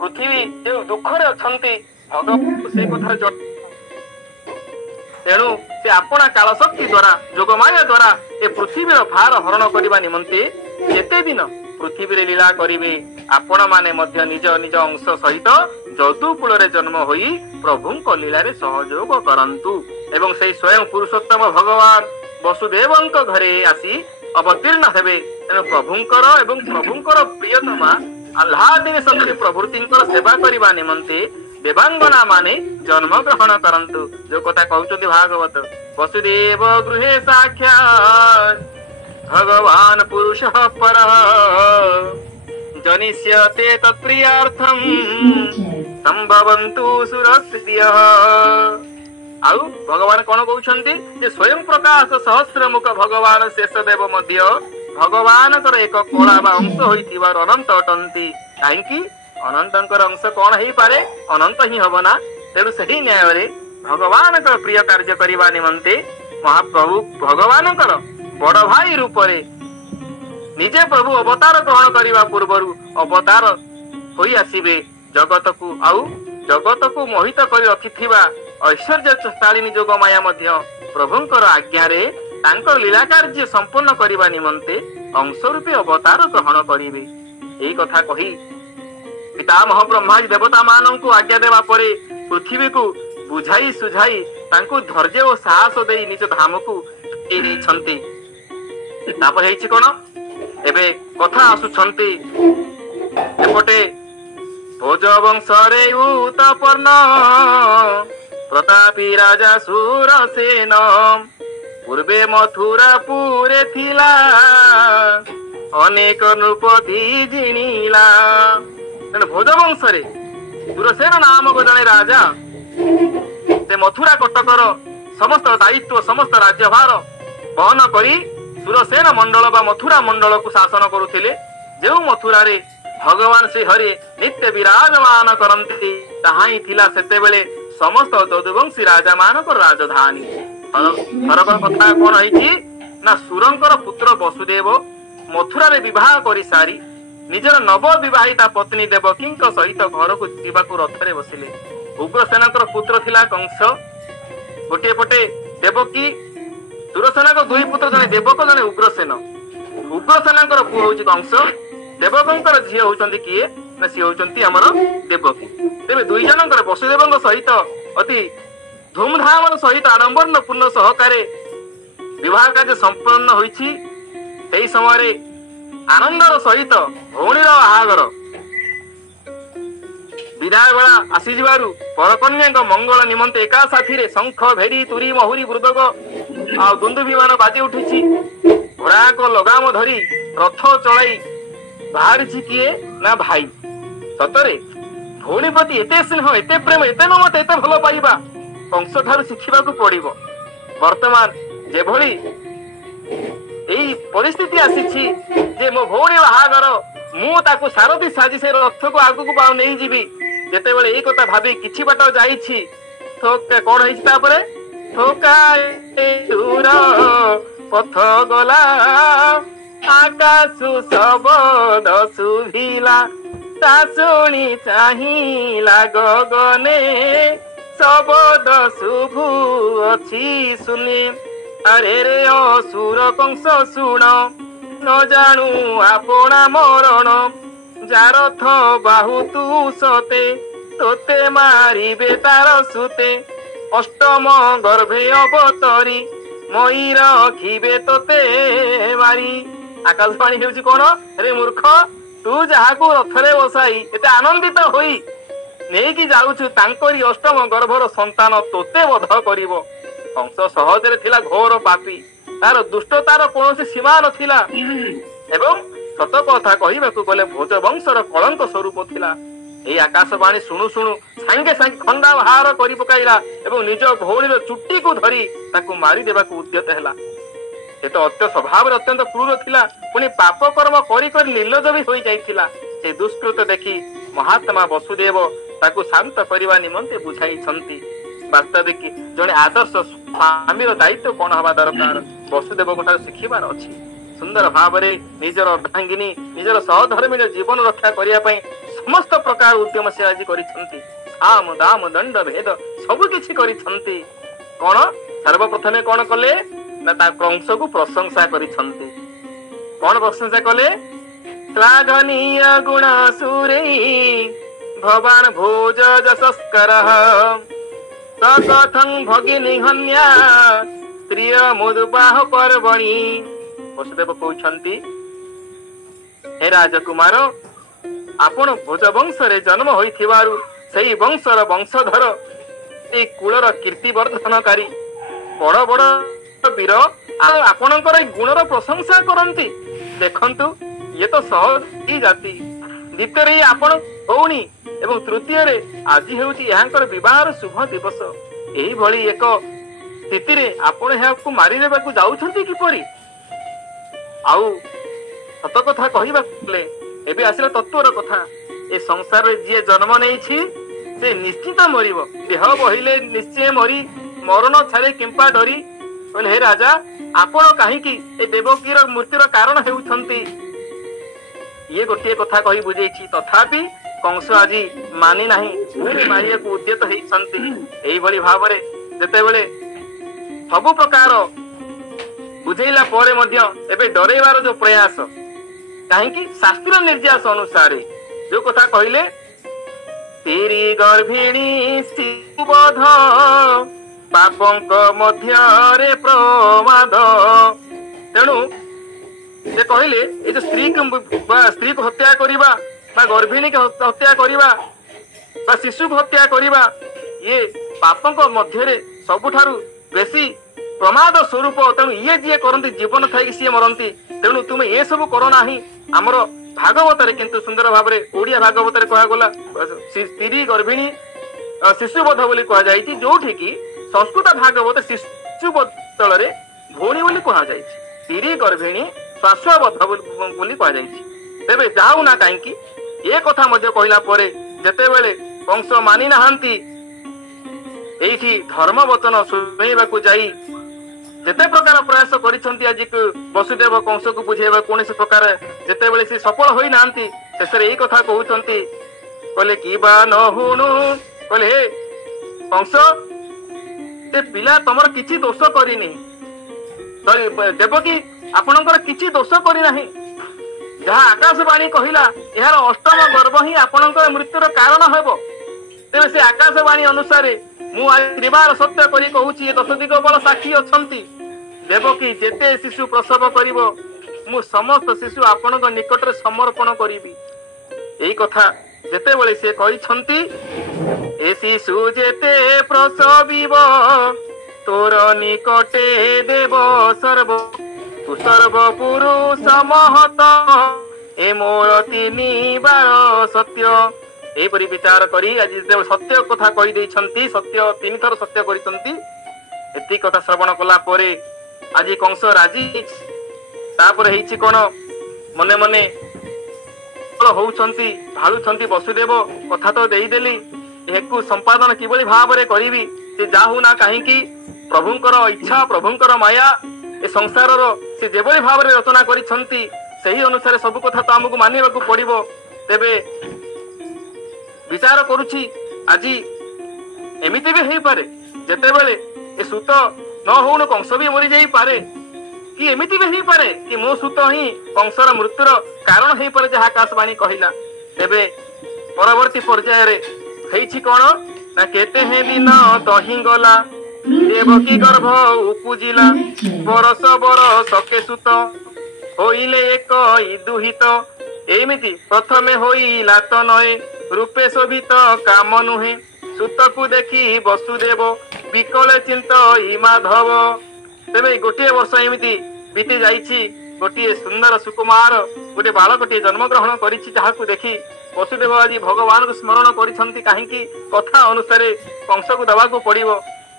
पृथ्वी जो दुख रे अछन्ति भगवान से कथा तेणु से आपणा काल शक्ति द्वारा जोगमाया द्वारा ए पृथ्वीर भार हरण करने निमंते जेते दिन पृथ्वी लीला करिवे आपण माने मध्य निज निज अंश सहित जदुकूल रे जन्म होई प्रभुंक लीला रे सहयोग करंतु एवं से स्वयं पुरुषोत्तम भगवान वसुदेवंक घरे आसी अवतीर्ण हेबे तेणु प्रभुंकर एवं प्रभुंकर प्रियतमा आह्लादिनी सती प्रभृतिंकर सेवा करने निमंते देवांगना माने जन्म ग्रहण करंतु जो कथा कहउछथि भागवत वसुदेव गृहे साक्षात् भगवान पुरुषः परः जनिष्यते तत्प्रियार्थं संभवन्तु सुरस्त्रियः ଆଉ ଭଗବାନ କଣ କହୁଛନ୍ତି ଯେ ସ୍ୱୟଂ ପ୍ରକାଶ ସହସ୍ର ମୁଖ ଭଗବାନ ଶେଷ ଦେବ ମଧ୍ୟ ଭଗବାନଙ୍କର ଏକ କଳା ବା ଅଂଶ ହୋଇଥିବାରୁ ଅନନ୍ତ ଅଟନ୍ତି। କାହିଁକି ଅନନ୍ତଙ୍କର ଅଂଶ କଣ ହେଇପାରେ? ଅନନ୍ତ ହିଁ ହବ ନା। ତେଣୁ ସେହି ନ୍ୟାୟରେ ଭଗବାନଙ୍କର ପ୍ରିୟ କାର୍ଯ୍ୟ କରିବା ନିମନ୍ତେ ମହାପ୍ରଭୁ ଭଗବାନଙ୍କର ବଡ ଭାଇ ରୂପରେ ନିଜେ ପ୍ରଭୁ ଅବତାର ଗ୍ରହଣ କରିବା ପୂର୍ବରୁ ଅବତାର ହୋଇ ଆସିବେ ଜଗତକୁ। ଆଉ ଜଗତକୁ ମୋହିତ କରି ରଖିଥିବା ଐଶ୍ୱର୍ଯ୍ୟଶାଳିନୀ ଯୋଗ ମାୟା ମଧ୍ୟ ପ୍ରଭୁଙ୍କର ଆଜ୍ଞାରେ ତାଙ୍କର ଲୀଳା କାର୍ଯ୍ୟ ସମ୍ପୂର୍ଣ୍ଣ କରିବା ନିମନ୍ତେ ଅଂଶ ରୂପେ ଅବତାର ଗ୍ରହଣ କରିବେ। ଏଇ କଥା କହି ପିତାମହ ବ୍ରହ୍ମା ଦେବତା ମାନଙ୍କୁ ଆଜ୍ଞା ଦେବା ପରେ ପୃଥିବୀକୁ ବୁଝାଇ ସୁଝାଇ ତାଙ୍କୁ ଧୈର୍ଯ୍ୟ ଓ ସାହସ ଦେଇ ନିଜ ଧାମକୁ ଫେରେଇ ଦେଇଛନ୍ତି। ତାପରେ ହେଇଛି କଣ? ଏବେ କଥା ଆସୁଛନ୍ତି ଏପଟେ ଭୋଜ ବଂଶରେ ଉତପର୍ଣ୍ଣ ପ୍ରତାପୀ ରାଜା ସୁରସେନ ପୂର୍ବେ ମଥୁରାପୁରେ ଥିଲା ଅନେକ ନୃପତି ଜିଣିଲା। ତେଣୁ ଭୋଜ ବଂଶରେ ସୁରସେନ ନାମକ ଜଣେ ରାଜା ସେ ମଥୁରା କଟକର ସମସ୍ତ ଦାୟିତ୍ୱ ସମସ୍ତ ରାଜ୍ୟଭାର ବହନ କରି ସୁରସେନ ମଣ୍ଡଳ ବା ମଥୁରା ମଣ୍ଡଳକୁ ଶାସନ କରୁଥିଲେ। ଯେଉଁ ମଥୁରାରେ ଭଗବାନ ଶ୍ରୀ ହରି ନିତ୍ୟ ବିରାଜମାନ କରନ୍ତି ତାହା ହିଁ ଥିଲା ସେତେବେଳେ ସମସ୍ତ ଯଦୁବଂଶୀ ରାଜା ମାନଙ୍କର ରାଜଧାନୀ। ଥରକର କଥା କଣ ହେଇଛି ନା ସୁରଙ୍କର ପୁତ୍ର ବସୁଦେବ ମଥୁରାରେ ବିବାହ କରିସାରି ନିଜର ନବ ବିବାହିତା ପତ୍ନୀ ଦେବକୀଙ୍କ ସହିତ ଘରକୁ ଯିବାକୁ ରଥରେ ବସିଲେ। ଉଗ୍ରସେନଙ୍କର ପୁତ୍ର ଥିଲା କଂସ, ଗୋଟିଏ ପଟେ ଦେବକୀ। ସୁରସେନଙ୍କ ଦୁଇ ପୁତ୍ର ଜଣେ ଦେବକ ଜଣେ ଉଗ୍ରସେନ। ଉଗ୍ରସେନଙ୍କର ପୁଅ ହଉଛି କଂସ, ଦେବକଙ୍କର ଝିଅ ହଉଛନ୍ତି କିଏ ନା ସିଏ ହଉଛନ୍ତି ଆମର ଦେବକୀ। ତେବେ ଦୁଇ ଜଣଙ୍କର ବସୁଦେବଙ୍କ ସହିତ ଅତି ଧୁମଧାମର ସହିତ ଆଡମ୍ବର ପୂର୍ଣ୍ଣ ସହକାରେ ବିବାହ କାର୍ଯ୍ୟ ସମ୍ପନ୍ନ ହୋଇଛି। ସେହି ସମୟରେ ଆନନ୍ଦର ସହିତ ଭଉଣୀର ବାହାଘର ବିଦାୟ ବେଳା ଆସିଯିବାରୁ ପରକନ୍ୟାଙ୍କ ମଙ୍ଗଳ ନିମନ୍ତେ ଏକା ସାଥିରେ ଶଙ୍ଖ ଭେଡି ତୁରୀ ମହୁରୀ ମୃଦକ ଆଉ ଦୁନ୍ଦୁଭିମାନ ବାଜି ଉଠିଛି। ଘୋଡାଙ୍କ ଲଗାମ ଧରି ରଥ ଚଳାଇ ବାହାରିଛି କିଏ ନା ଭାଇ। ସତରେ ଭଉଣୀ ପ୍ରତି ଏତେ ସ୍ନେହ ଏତେ ପ୍ରେମ ଏତେ ମମତା ଏତେ ଭଲ ପାଇବା କଂସ ଠାରୁ ଶିଖିବାକୁ ପଡିବ। ବର୍ତ୍ତମାନ ଯେଭଳି ଏଇ ପରିସ୍ଥିତି ଆସିଛି ଯେ ମୋ ଭଉଣୀ ବାହାଘର ମୁଁ ତାକୁ ସାରଥି ସାଜି ସେ ରଥକୁ ଆଗକୁ ନେଇଯିବି। ଯେତେବେଳେ ଏଇ କଥା ଭାବି କିଛି ବାଟ ଯାଇଛି କଣ ହେଇଛି ତାପରେ ପଥ ଗଲା ଆକାଶ ଶବଦ ଶୁଭିଲା ତା ଶୁଣି ଚାହିଁଲା ଗଗନେ ଶବଦ ଶୁଭୁ ଅଛି ଶୁନି ଆରେ ରେ ଅସୁର କଂସ ଶୁଣ ନ ଜାଣୁ ଆପଣା ମରଣ ଯାରଥ ବାହୁ ତୁ ସତେ ତୋତେ ମାରିବେ ତାର ସୁତେ ଅଷ୍ଟମ ଗର୍ଭେ ଅବତରି ମଇ ରଖିବେ ତୋତେ ମାରି। ଆକାଶବାଣୀ ହେଉଛି କଣ? ରେ ମୂର୍ଖ, ତୁ ଯାହାକୁ ରଥରେ ବସାଇ ଏତେ ଆନନ୍ଦିତ ହୋଇ ନେଇକି ଯାଉଛୁ ତାଙ୍କରି ଅଷ୍ଟମ ଗର୍ଭର ସନ୍ତାନ ତୋତେ ବଧ କରିବ। କଂସ ସହଜରେ ଥିଲା ଘୋର ପାପୀ, ତାର ଦୁଷ୍ଟତାର କୌଣସି ସୀମା ନଥିଲା ଏବଂ ସତ କଥା କହିବାକୁ ଗଲେ ଭୋଜ ବଂଶର କଳଙ୍କ ସ୍ୱରୂପ ଥିଲା। ଏଇ ଆକାଶବାଣୀ ଶୁଣୁ ଶୁଣୁ ସାଙ୍ଗେ ସାଙ୍ଗେ ଖଣ୍ଡା ବାହାର କରି ପକାଇଲା ଏବଂ ନିଜ ଭଉଣୀର ଚୁଟିକୁ ଧରି ତାକୁ ମାରିଦେବାକୁ ଉଦ୍ୟତ ହେଲା। ସେ ତ ସ୍ୱଭାବରେ ଅତ୍ୟନ୍ତ କ୍ରୂର ଥିଲା, ପୁଣି ପାପ କର୍ମ କରି କରି ନିର୍ଲଜ ବି ହୋଇଯାଇଥିଲା। ସେ ଦୁଷ୍କୃତ ଦେଖି ମହାତ୍ମା ବସୁଦେବ ତାକୁ ଶାନ୍ତ କରିବା ନିମନ୍ତେ ବୁଝାଇଛନ୍ତି। ବାସ୍ତବିକ ଜଣେ ଆଦର୍ଶ ସ୍ୱାମୀର ଦାୟିତ୍ୱ କଣ ହେବା ଦରକାର ବସୁଦେବଙ୍କ ଠାରୁ ଶିଖିବାର ଅଛି। ସୁନ୍ଦର ଭାବରେ ନିଜର ଅର୍ଦ୍ଧାଙ୍ଗିନୀ ନିଜର ସହଧର୍ମୀର ଜୀବନ ରକ୍ଷା କରିବା ପାଇଁ ସମସ୍ତ ପ୍ରକାର ଉଦ୍ୟମ ସେ ଆଜି କରିଛନ୍ତି। ସାମ ଦାମ ଦଣ୍ଡ ଭେଦ ସବୁ କିଛି କରିଛନ୍ତି। କଣ ସର୍ବପ୍ରଥମେ କଣ କଲେ ନା ତା କଂସକୁ ପ୍ରଶଂସା କରିଛନ୍ତି। କଣ ପ୍ରଶଂସା କଲେ? ଶ୍ଲାଘନୀୟ ଗୁଣ ସୁରେଇ ଭବାନ ଭୋଜ ଯଶସ୍କର ସକଥଂ ଭଗିନୀ ହନ୍ୟା ସ୍ତ୍ରୀୟ ମୁଦୁବାହ ପର୍ବଣୀ। ବସୁଦେବ କହୁଛନ୍ତି, ହେ ରାଜକୁମାର, ଆପଣ ଭୋଜ ବଂଶରେ ଜନ୍ମ ହୋଇଥିବାରୁ ସେଇ ବଂଶର ବଂଶଧର ଏଇ କୁଳର କୀର୍ତ୍ତିବର୍ଦ୍ଧନକାରୀ ବଡ ବଡ ବୀର ଆଉ ଆପଣଙ୍କର ଏଇ ଗୁଣର ପ୍ରଶଂସା କରନ୍ତି। ଦେଖନ୍ତୁ ଇଏ ତ ସହଜ ଜାତି, ଦ୍ୱିତୀୟରେ ଇଏ ଆପଣ ଭଉଣୀ ଏବଂ ତୃତୀୟରେ ଆଜି ହେଉଛି ଏହାଙ୍କର ବିବାହର ଶୁଭ ଦିବସ। ଏଇଭଳି ଏକ ସ୍ଥିତିରେ ଆପଣ ଏହାକୁ ମାରିଦେବାକୁ ଯାଉଛନ୍ତି କିପରି? ଆଉ ସତ କଥା କହିବାକୁ ଗଲେ ଏବେ ଆସିଲା ତତ୍ଵର କଥା। ଏ ସଂସାରରେ ଯିଏ ଜନ୍ମ ନେଇଛି ସେ ନିଶ୍ଚିତ ମରିବ। ଦେହ ବହିଲେ ନିଶ୍ଚୟ ମରଣ ଛାଡି କିମ୍ପା ଡରି କହିଲେ, ହେ ରାଜା, ଆପଣ କାହିଁକି ଏ ଦେବକୀର ମୃତ୍ୟୁର କାରଣ ହେଉଛନ୍ତି? ଇଏ ଗୋଟିଏ କଥା କହି ବୁଝେଇଛି। ତଥାପି କଂସ ଆଜି ମାନି ନାହିଁ, ମାରିବାକୁ ଉଦ୍ୟତ ହେଇଛନ୍ତି। ଏଇଭଳି ଭାବରେ ଯେତେବେଳେ ସବୁ ପ୍ରକାର ବୁଝେଇଲା ପରେ ମଧ୍ୟ ଏବେ ଡରେଇବାର ଯୋଉ ପ୍ରୟାସ, କାହିଁକି? ଶାସ୍ତ୍ର ନିର୍ଯାସ ଅନୁସାରେ ଯୋଉ କଥା କହିଲେ, ସ୍ତ୍ରୀ ଗର୍ଭିଣୀ ଶିଶୁବଧ ପାପଙ୍କ ମଧ୍ୟରେ ପ୍ରମାଦ। ତେଣୁ ସେ କହିଲେ ଏ ଯୋଉ ସ୍ତ୍ରୀକୁ ହତ୍ୟା କରିବା ବା ଗର୍ଭିଣୀକୁ ହତ୍ୟା କରିବା ବା ଶିଶୁକୁ ହତ୍ୟା କରିବା, ଇଏ ପାପଙ୍କ ମଧ୍ୟରେ ସବୁଠାରୁ ବେଶୀ ପ୍ରମାଦ ସ୍ୱରୂପ। ତେଣୁ ଇଏ ଯିଏ କରନ୍ତି ଜୀବନ ଥାଇକି ସିଏ ମରନ୍ତି। ତେଣୁ ତୁମେ ଏସବୁ କର ନାହିଁ। ଆମର ଭାଗବତରେ କିନ୍ତୁ ସୁନ୍ଦର ଭାବରେ ଓଡିଆ ଭାଗବତରେ କୁହାଗଲା ସ୍ତ୍ରୀ ଗର୍ଭିଣୀ ଶିଶୁବଧ ବୋଲି କୁହାଯାଇଛି, ଯୋଉଠି କି ସଂସ୍କୃତ ଭାଗବତ ଶିଶୁ ବଦଳରେ ଭଉଣୀ ବୋଲି କୁହାଯାଇଛି। ସ୍ତ୍ରୀ ଗର୍ଭିଣୀ ଶ୍ୱାସବଧ ବୋଲି କୁହାଯାଇଛି। ତେବେ ଯାଉ ନା କାହିଁକି, ଏ କଥା ମଧ୍ୟ କହିଲା ପରେ ଯେତେବେଳେ କଂସ ମାନି ନାହାନ୍ତି, ଏଇଠି ଧର୍ମ ବଚନ ଶୁଣେଇବାକୁ ଯାଇ ଯେତେ ପ୍ରକାର ପ୍ରୟାସ କରିଛନ୍ତି ଆଜି ବସୁଦେବ କଂସକୁ ବୁଝେଇବା, କୌଣସି ପ୍ରକାର ଯେତେବେଳେ ସେ ସଫଳ ହୋଇନାହାନ୍ତି, ଶେଷରେ ଏଇ କଥା କହୁଛନ୍ତି, କହିଲେ କି ବା ନ ହୁଣୁ, କହିଲେ ହେ କଂସ, ସେ ପିଲା ତମର କିଛି ଦୋଷ କରିନି। ଦେବକୀ ଆପଣଙ୍କର କିଛି ଦୋଷ କରିନାହିଁ। ଯାହା ଆକାଶବାଣୀ କହିଲା, ଏହାର ଅଷ୍ଟମ ଗର୍ଭ ହିଁ ଆପଣଙ୍କର ମୃତ୍ୟୁର କାରଣ ହେବ। ତେବେ ସେ ଆକାଶବାଣୀ ଅନୁସାରେ ମୁଁ ଆଜି ତ୍ରିବାର ସତ୍ୟ କରି କହୁଛି, ଏ 10 ଦିଗ ବଳ ସାକ୍ଷୀ ଅଛନ୍ତି। ଦେବକୀ ଯେତେ ଶିଶୁ ପ୍ରସବ କରିବ, ମୁଁ ସମସ୍ତ ଶିଶୁ ଆପଣଙ୍କ ନିକଟରେ ସମର୍ପଣ କରିବି। ଏଇ କଥା ଯେତେବେଳେ ସେ କହିଛନ୍ତି, ଏ ଶିଶୁ ଯେତେ ପ୍ରସବିବ ତୋର ନିକଟେ ଦେବ ସର୍ବ, ତୁ ସର୍ବ ପୁରୁଷ ମହତ, ଏ ମୋର 3 ବାର ସତ୍ୟ। ଏହିପରି ବିଚାର କରି ଆଜି ଯେତେବେଳେ ସତ୍ୟ କଥା କହିଦେଇଛନ୍ତି, ସତ୍ୟ 3 ଥର ସତ୍ୟ କରିଛନ୍ତି, ଏତିକି କଥା ଶ୍ରବଣ କଲା ପରେ ଆଜି କଂସ ରାଜି ହେଇଛି। ତାପରେ ହେଇଛି କଣ, ମନେ ମନେ ହଉଛନ୍ତି, ଭାଳୁଛନ୍ତି, ବସୁଦେବ କଥା ତ ଦେଇଦେଲି, ଏହାକୁ ସମ୍ପାଦନ କିଭଳି ଭାବରେ କରିବି? ସେ ଯାହୁ ନା କାହିଁକି, ପ୍ରଭୁଙ୍କର ଇଚ୍ଛା, ପ୍ରଭୁଙ୍କର ମାୟା, ଏ ସଂସାରର ସେ ଯେଭଳି ଭାବରେ ରଚନା କରିଛନ୍ତି ସେହି ଅନୁସାରେ ସବୁ କଥା ତ ଆମକୁ ମାନିବାକୁ ପଡିବ। ତେବେ ବିଚାର କରୁଛି, ଆଜି ଏମିତି ବି ହେଇପାରେ ଯେତେବେଳେ ଏ ସୁତ ନ ହଉଣୁ କଂସ ବି ମରିଯାଇପାରେ, କି ଏମିତି ବି ହେଇପାରେ କି ମୋ ସୁତ ହିଁ କଂସର ମୃତ୍ୟୁର କାରଣ ହେଇପାରେ, ଯାହା ଆକାଶବାଣୀ କହିଲା। ତେବେ ପରବର୍ତ୍ତୀ ପର୍ଯ୍ୟାୟରେ ହେଇଛି କଣ ନା, କେତେ ହେ ଦିନ ତହିଁ ଗଲା, ଦେବକୀ ଗର୍ଭ ଉପୁଜିଲା, ବରଷ ବରଷକେ ସୁତ ହୋଇଲେ ଏକ ଦୁହିତ। ଏମିତି ପ୍ରଥମେ ହୋଇଲା ତ ନଏ, ରୂପେ ଶୋଭିତ କାମ ନୁହେଁ, ସୁତକୁ ଦେଖି ବସୁଦେବ ବିକଳେ ଚିନ୍ତ ମାଧବ। ତେବେ ଗୋଟିଏ ବର୍ଷ ଏମିତି ବିତି ଯାଇଛି, ଗୋଟିଏ ସୁନ୍ଦର ସୁକୁମାର ଗୋଟେ ବାଳକଟିଏ ଜନ୍ମଗ୍ରହଣ କରିଛି, ଯାହାକୁ ଦେଖି ବସୁଦେବ ଆଜି ଭଗବାନଙ୍କୁ ସ୍ମରଣ କରିଛନ୍ତି। କାହିଁକି? କଥା ଅନୁସାରେ କଂସକୁ ଦେବାକୁ ପଡିବ।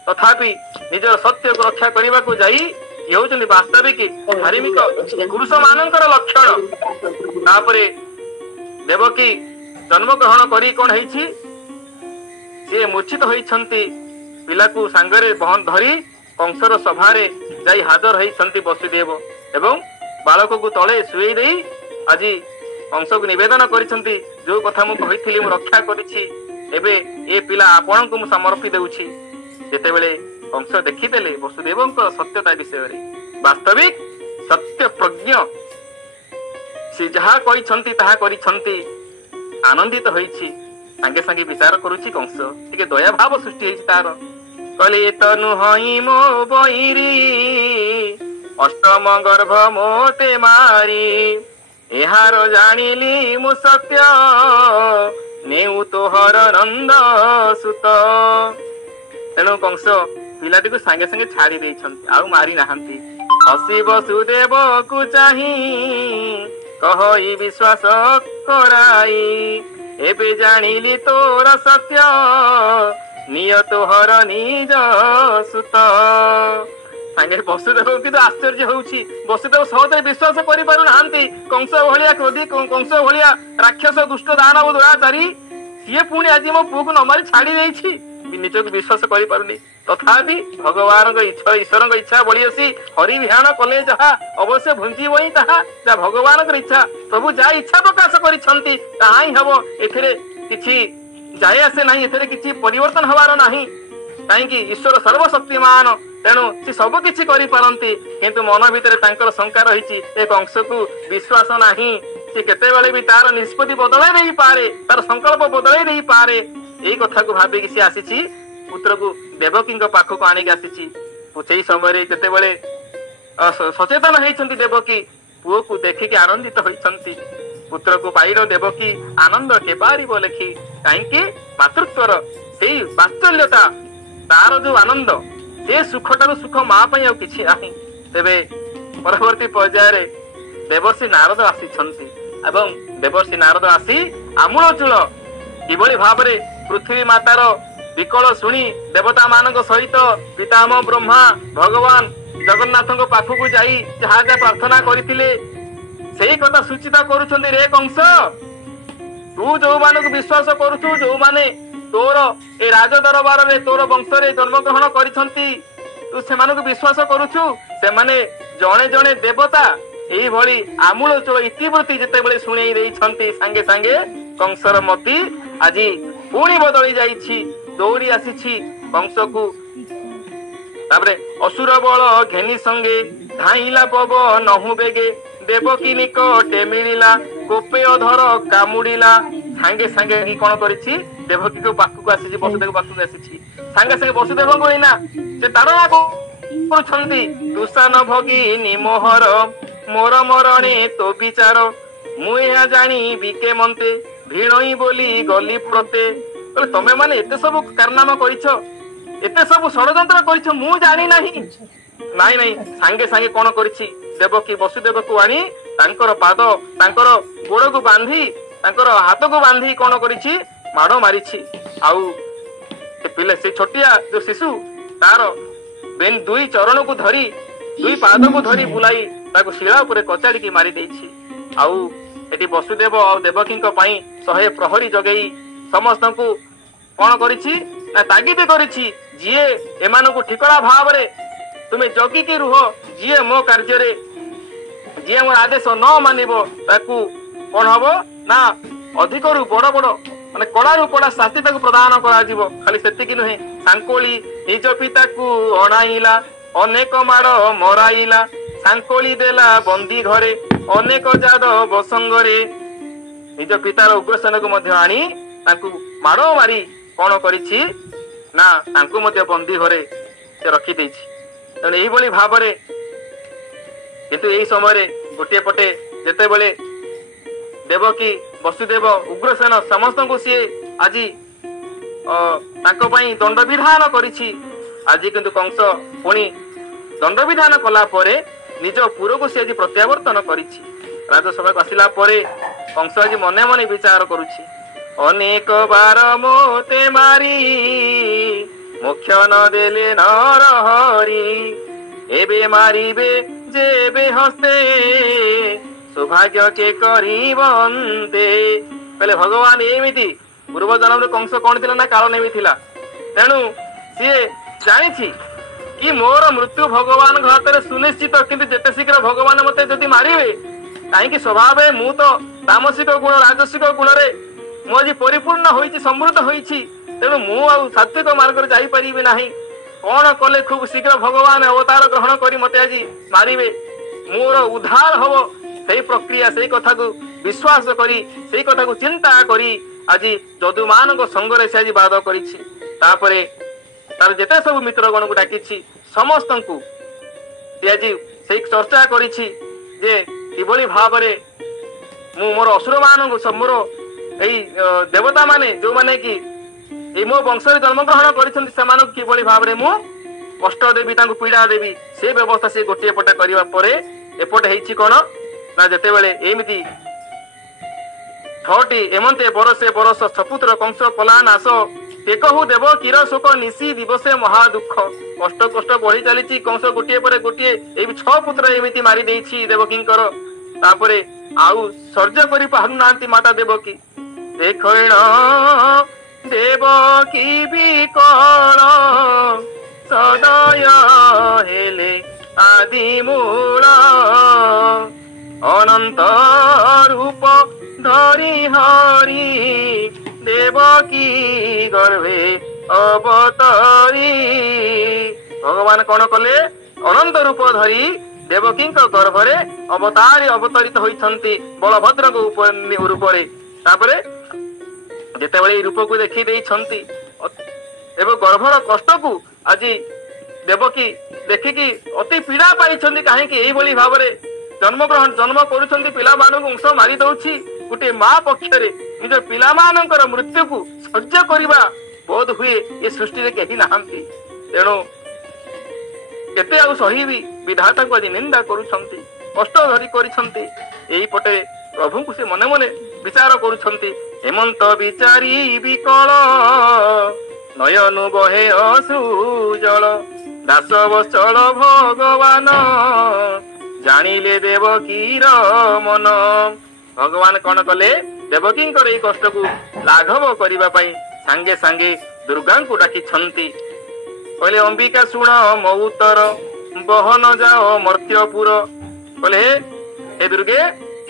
ତଥାପି ନିଜର ସତ୍ୟକୁ ରକ୍ଷା କରିବାକୁ ଯାଇ ଇଏ ହଉଛନ୍ତି ବାସ୍ତବିକ ଧାର୍ମିକ ପୁରୁଷ ମାନଙ୍କର ଲକ୍ଷଣ। ତାପରେ ଦେବକୀ ଜନ୍ମଗ୍ରହଣ କରି କଣ ହେଇଛି, ସିଏ ମୂର୍ଚ୍ଛିତ ହୋଇଛନ୍ତି। ପିଲାକୁ ସାଙ୍ଗରେ ଧରି କଂସର ସଭାରେ ଯାଇ ହାଜର ହେଇଛନ୍ତି ବସୁଦେବ, ଏବଂ ବାଳକକୁ ତଳେ ଶୁଏଇ ଦେଇ ଆଜି କଂସକୁ ନିବେଦନ କରିଛନ୍ତି, ଯୋଉ କଥା ମୁଁ କହିଥିଲି ମୁଁ ରକ୍ଷା କରିଛି, ଏବେ ଏ ପିଲା ଆପଣଙ୍କୁ ମୁଁ ସମର୍ପି ଦେଉଛି। ଯେତେବେଳେ କଂସ ଦେଖିଦେଲେ ବସୁଦେବଙ୍କ ସତ୍ୟତା ବିଷୟରେ, ବାସ୍ତବିକ ସତ୍ୟ ପ୍ରଜ୍ଞ, ସେ ଯାହା କହିଛନ୍ତି ତାହା କରିଛନ୍ତି, ଆନନ୍ଦିତ ହୋଇଛି। ସାଙ୍ଗେ ସାଙ୍ଗେ ବିଚାର କରୁଛି କଂସ, ଟିକେ ଦୟା ଭାବ ସୃଷ୍ଟି ହେଇଛି ତାର। କହିଲେ ଏ ତ ନୁହଁ ମୋ ବୈରୀ, ଅଷ୍ଟମ ଗର୍ଭ ମୋତେ ମାରି, ଏହାର ଜାଣିଲି ମୁଁ ସତ୍ୟ, ନେଉ ତୋହର ନନ୍ଦ ସୁତ। ତେଣୁ କଂସ ପିଲାଟିକୁ ସାଙ୍ଗେ ସାଙ୍ଗେ ଛାଡି ଦେଇଛନ୍ତି, ଆଉ ମାରି ନାହାନ୍ତି। ହସି ବସୁଦେବକୁ ଚାହିଁ କହି ବିଶ୍ୱାସ କରାଇ, ଏବେ ଜାଣିଲି ତୋର ସତ୍ୟ, नियत हर निज सुत सांगे वसुदेव किंतु आश्चर्य होउछि वसुदेव सहजरे विश्वास करि पारु नाहंती कंस भलिया क्रोधी कंस भलिया राक्षस दुष्ट दानव दुराचारी सीए पुणी आज मो पुओ को न मारी छाड़ी देछि निजक विश्वास करि पारुनी तथापि भगवान इच्छा ईश्वर इच्छा बड़ी असी हरि विहान कले जहा अवश्य भुंजीब ही ताहा जा भगवान इच्छा प्रभु जा इच्छा प्रकाश करिसंती ताहा ही हबो एथिरे किछि जाय आसे नाही एथिरे किछि परिवर्तन हवार नाही काहेकि ईश्वर सर्वशक्तिमान तेणु से सब किछि करि पारंती किंतु मन भितर तांकर शंका रहिछि एक अंश को विश्वास नाही से केतेबेले भी तार निष्पत्ति बदलै नहीं पारे तार संकल्प बदलै नहीं पारे एई कथा को भाबी कि से आसीछि पुत्र को देवकी पाखक आनिक आसी से समय केतेबेले सचेतन होती देवकी पुओ को देखिकी आनंदित होती पुत्र को पाइल देवकी आनंद केपारी लेखि कहीं मातृत्वर से वात्सल्यता तार जो आनंद से सुख ठार सुख माँ कि ना तेरे परवर्ती पर्यायर देवर्षि नारद आसी देवर्षि नारद आसी आमूलचूल किभली भाव पृथ्वी मातार विकल शुणी देवता मान सहित पितामह ब्रह्मा भगवान जगन्नाथ पाखक जाई जहा जहा प्रार्थना करथिले सेही कथा सूचित करुछन्ति रे कंस तू जो मानक विश्वास करुछु जो माने तोर ए राज दरबार रे तोर वंश रे जन्म ग्रहण करिसंती तू से मानक विश्वास करुछु से माने जणे जणे देवता एही भली आमूलचूल इतिवृत्ति जेतेबेले सुनेई देइछंती संगे संगे कंसर मति आजी पुणी बदली जाइछि दौड़ी आसी कंस को तापरे असुर बल घेनी संगे धाइला पव नहु बेगे देवकी निकटे मिलिला कोपे अधर कामुड़िला सांगे सांगे कौन करिछि देवकी को पाखक आसी वसुदेव पाखक आसी सांगे सांगे वसुदेव को इना से तारणा करुछंती तुषान भगी निमोहर मोर मरणे तो विचार मुया जानी बिके मन्ते भिणई बोली गली प्रते तमे माने एते सब कारनामा करिछ एते सब षडयंत्र करिछ मु जानी नाही नाई नाही सांगे सांगे कोन करिछि देवकी वसुदेव को आनी तांकर पाद तांकर गोड़ को बांधी तांकर हाथ को बांधी कोन करिछि माडो मारिछि आउ ए पिले से छोटिया जो शिशु तार बेन दुई चरण को धरी दुई पाद को धरी बुलाई ताको शिला ऊपर कचाड़ी की मारी देछि आउ एटी वसुदेव और देवकी पई 100 प्रहरी जगई समस्त को कौन करिछि ना तागिद करिछि जिए एमान को ठिकड़ा भाव रे तुमे जगी की रुह जिए मो कार्य रे जिए मोर आदेश न मानिबो ताकू कोन हबो ना अधिक रु बड़ बड़ माने कड़ा रु कड़ा शास्ति ताकू प्रदान करा जिवो खाली सेति की नहे सांकोली निज पिता को अणाइला अनेक माड़ मराइला सांकोली देला बंदी घरे अनेक जाद बसंगरे निज पितार उग्रसेन को मध्य आनी ताकू माड़ मारी कौन करिछि ना तांकू मध्य बंदी घरे से रखी देछि तेणु एही भली भाव रे किंतु एही समय रे गोटे पटे जेते बेले देवकी वसुदेव उग्रसेन समस्त को सी आज तांको पई दंड विधान करिछि आज किंतु कंस पुणी दंड विधान कला परे निज पुर को सी आज प्रत्यावर्तन करिछि राजसभा को आसिला परे कंस आज मने मने विचार करुछि अनेक बार मोते मारी मुख्य न देले नरहरी एबे मारिबे जेबे हस्ते सौभाग्य के करी बंदे पहले भगवान एमिति पूर्व जन्म रे कंस कौन थिला ना काल नेमी थिला तेणु सी जानी कि मोर मृत्यु भगवान हाथ में सुनिश्चित किंतु जेते शीघ्र भगवान मते जदि मारिबे कहीं स्वभाव मु तो तामसिक गुण राजसिक गुण रे मु आज परिपूर्ण होइछि समृद्ध होइछि तेणु मु आ सात्विक मार्ग रे जाई परिबे नाही कौन कले खूब शीघ्र भगवान अवतार ग्रहण करी मते आज मारिबे मोर उद्धार हबो सेही प्रक्रिया सेही कथा को विश्वास करी सेही कथा को चिंता करी आज जदुमान संग रे से आज वाद करिछि तापरे तार जेते सब मित्रगण को डाकिछि समस्त को आज सेही चर्चा करिछि जे किभली भाव रे मु मोर असुर मान मोर एई देवता माने जो माने कि ए मो वंश रे जन्म ग्रहण करिसंति समान किभली भाव रे मु कष्ट देवी तांको पीड़ा देवी से व्यवस्था से गोटे पटे करिवा परे एपटे हेछि कोन ना जेते बेले एमिति छटी एमंते बरसे बरस सपुत्र कंस कला नाश कहू देव किर शोक निशी दिवसे महादुख कष्ट कष्ट बढ़ी चली कंस गोटे पर गोटे 6 पुत्र एमती मारी देछि देवकींकर तापरे आउ सर्ज करि पाहु नांती माता देवकी देखण देवकी विकल सदय हेले आदि मूल अनंत रूप धरि हरि देवकी गर्भे अवतरी भगवान कौन कले अनंत रूप धरी देवकी गर्भरे अवतरित होइछंती बलभद्र रूप तापरे जेतेबेले रूप को देखी देइछंती एवं गर्भर कष्ट को आज देवकी देखिकी अति पीड़ा पाइछंती काहेकि एई भली भाबरे जन्म करुछंती पिला मानक अंश मारी दउछि गोटे माँ पक्षरे निज पिला मानकर मृत्यु को सह्य करबा बोध हुए ये सृष्टि रे केही नाहंती तेणु केते आउ सहीबी विधाता को आज निंदा करुछंती कष्ट धरी करिछंती एई पटे प्रभु को से मने मने विचार करुछंती हेमंत विचारी विकल नयनु बहे अश्रु जल दास वत्सल भगवान जानिले देवकीर मन भगवान कौन कले देवकी कष्ट को लाघव करने सांगे सांगे दुर्गा को डाकी कहले अंबिका शुण मऊतर बहन जाओ मर्त्यपुर कहले हे दुर्गे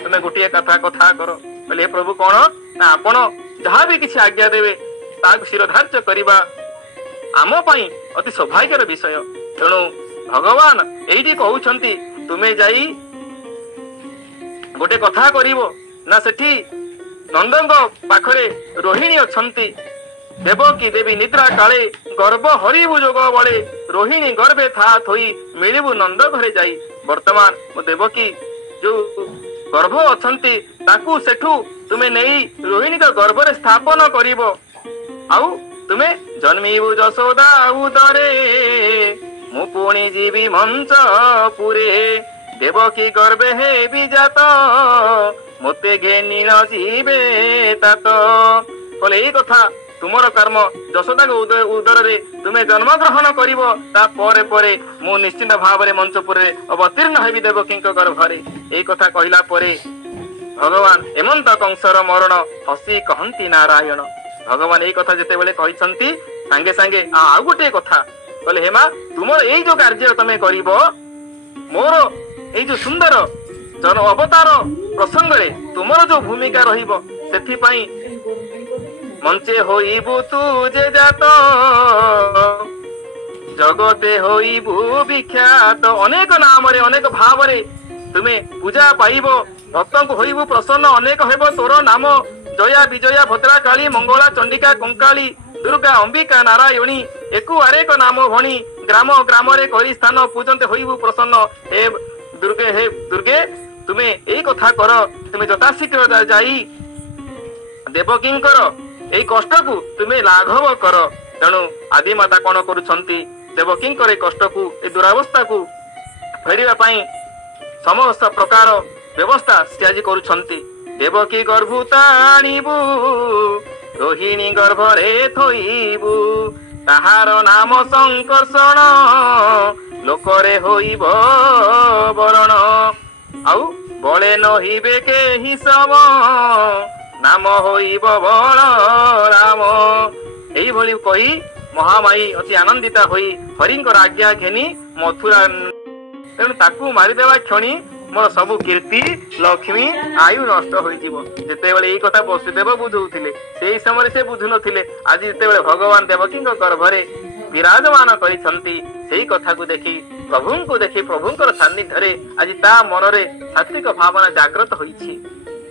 तुम्हें गोटे कथा कथा कर कहले हे प्रभु कौन ना आपण जहाँ भी किसी आज्ञा देवे ताकू शिरोधार्य करवा आम पाई अति सौभाग्यर विषय तेणु भगवान एइटी कहउछंती तुम्हें जाई गोटे कथा करिवो ना सेठी नंदंग पाखरे रोहिणी अछंती देवकी देवी निद्रा काले गर्भ हरिबु जोग बळे रोहिणी गर्भे था थोई मिलिबु नंद घरे जाई वर्तमान मो देवकी जो गर्भ अछंती ताकू सेठू तुमे नेई रोहिणी का गर्भ रे स्थापन करिवो आउ तुमे जन्मीबु जशोदा उदरे मु पुणी जीवी मंच पुरे देवकी गर्भे हे विजात मते घेनी न जीवे तात कहले एई कथा तुमर कर्म जशोदा उदर रे तुमे जन्म ग्रहण करिवो ता परे परे मु निश्चित भाव रे मंचपुर रे अवतीर्ण हेबी देवकी गर्भ रे एई कथा कहिला परे भगवान हेमंत कंसर मरण हसी कहंती नारायण भगवान एई कथा जेते बेले कहिसंती सांगे सांगे आ गोटे कथा कहले हेमा तुमर एई जो कार्य तमे करिवो मोर एई जो सुंदर जन अवतार प्रसंग रे तुमर जो भूमिका रहिबो सेथि पई मंचे होइबु तू जे जात जगते होइबु विख्यात अनेक नाम रे अनेक भाव रे तुमे पूजा पाइबो भक्तन को होइबु प्रसन्न अनेक हेबो तोर नाम जया विजया भद्रा काली मंगला चंडिका कंकाली दुर्गा अंबिका नारायणी एकु अनेक नाम भणी ग्राम ग्राम रे करी स्थान पूजन्ते होइबु प्रसन्न हे दुर्गे तुमे एई कथा कर तुमे यथाशीघ्र जाई देवकींकर एई कष्ट को तुमे लाघव कर तेणु आदि माता कौन करुछंती देवकींकर एई कष्ट को ए दुरावस्था को फेरिबा पई समस्त प्रकार व्यवस्था से आज करुछंती देवकी गर्भुता आनिबु रोहिणी गर्भरे थोइबु ताहार नाम संकर्षण लोकरे होइब बरण आउ बळे नहिबे के हिसाब नाम होइब बल राम एई भली कही महामाई अति आनंदिता होई हरिंकर आज्ञा घेनी मथुरा तेणु ताकू मारिदेवा क्षणी मोर सबु कीर्ति लक्ष्मी आयु नष्ट होइजिवो जेतेबेले एई कथा वसुदेव बुझौथिले सेई समय से बुझु नथिले आज जेतेबेले भगवान देवकी गर्भरे विराजमान करिसंती सेई कथा को देखी प्रभुंकर सान्निध्य रे आज ता मनरे सात्विक भावना जागृत होइछि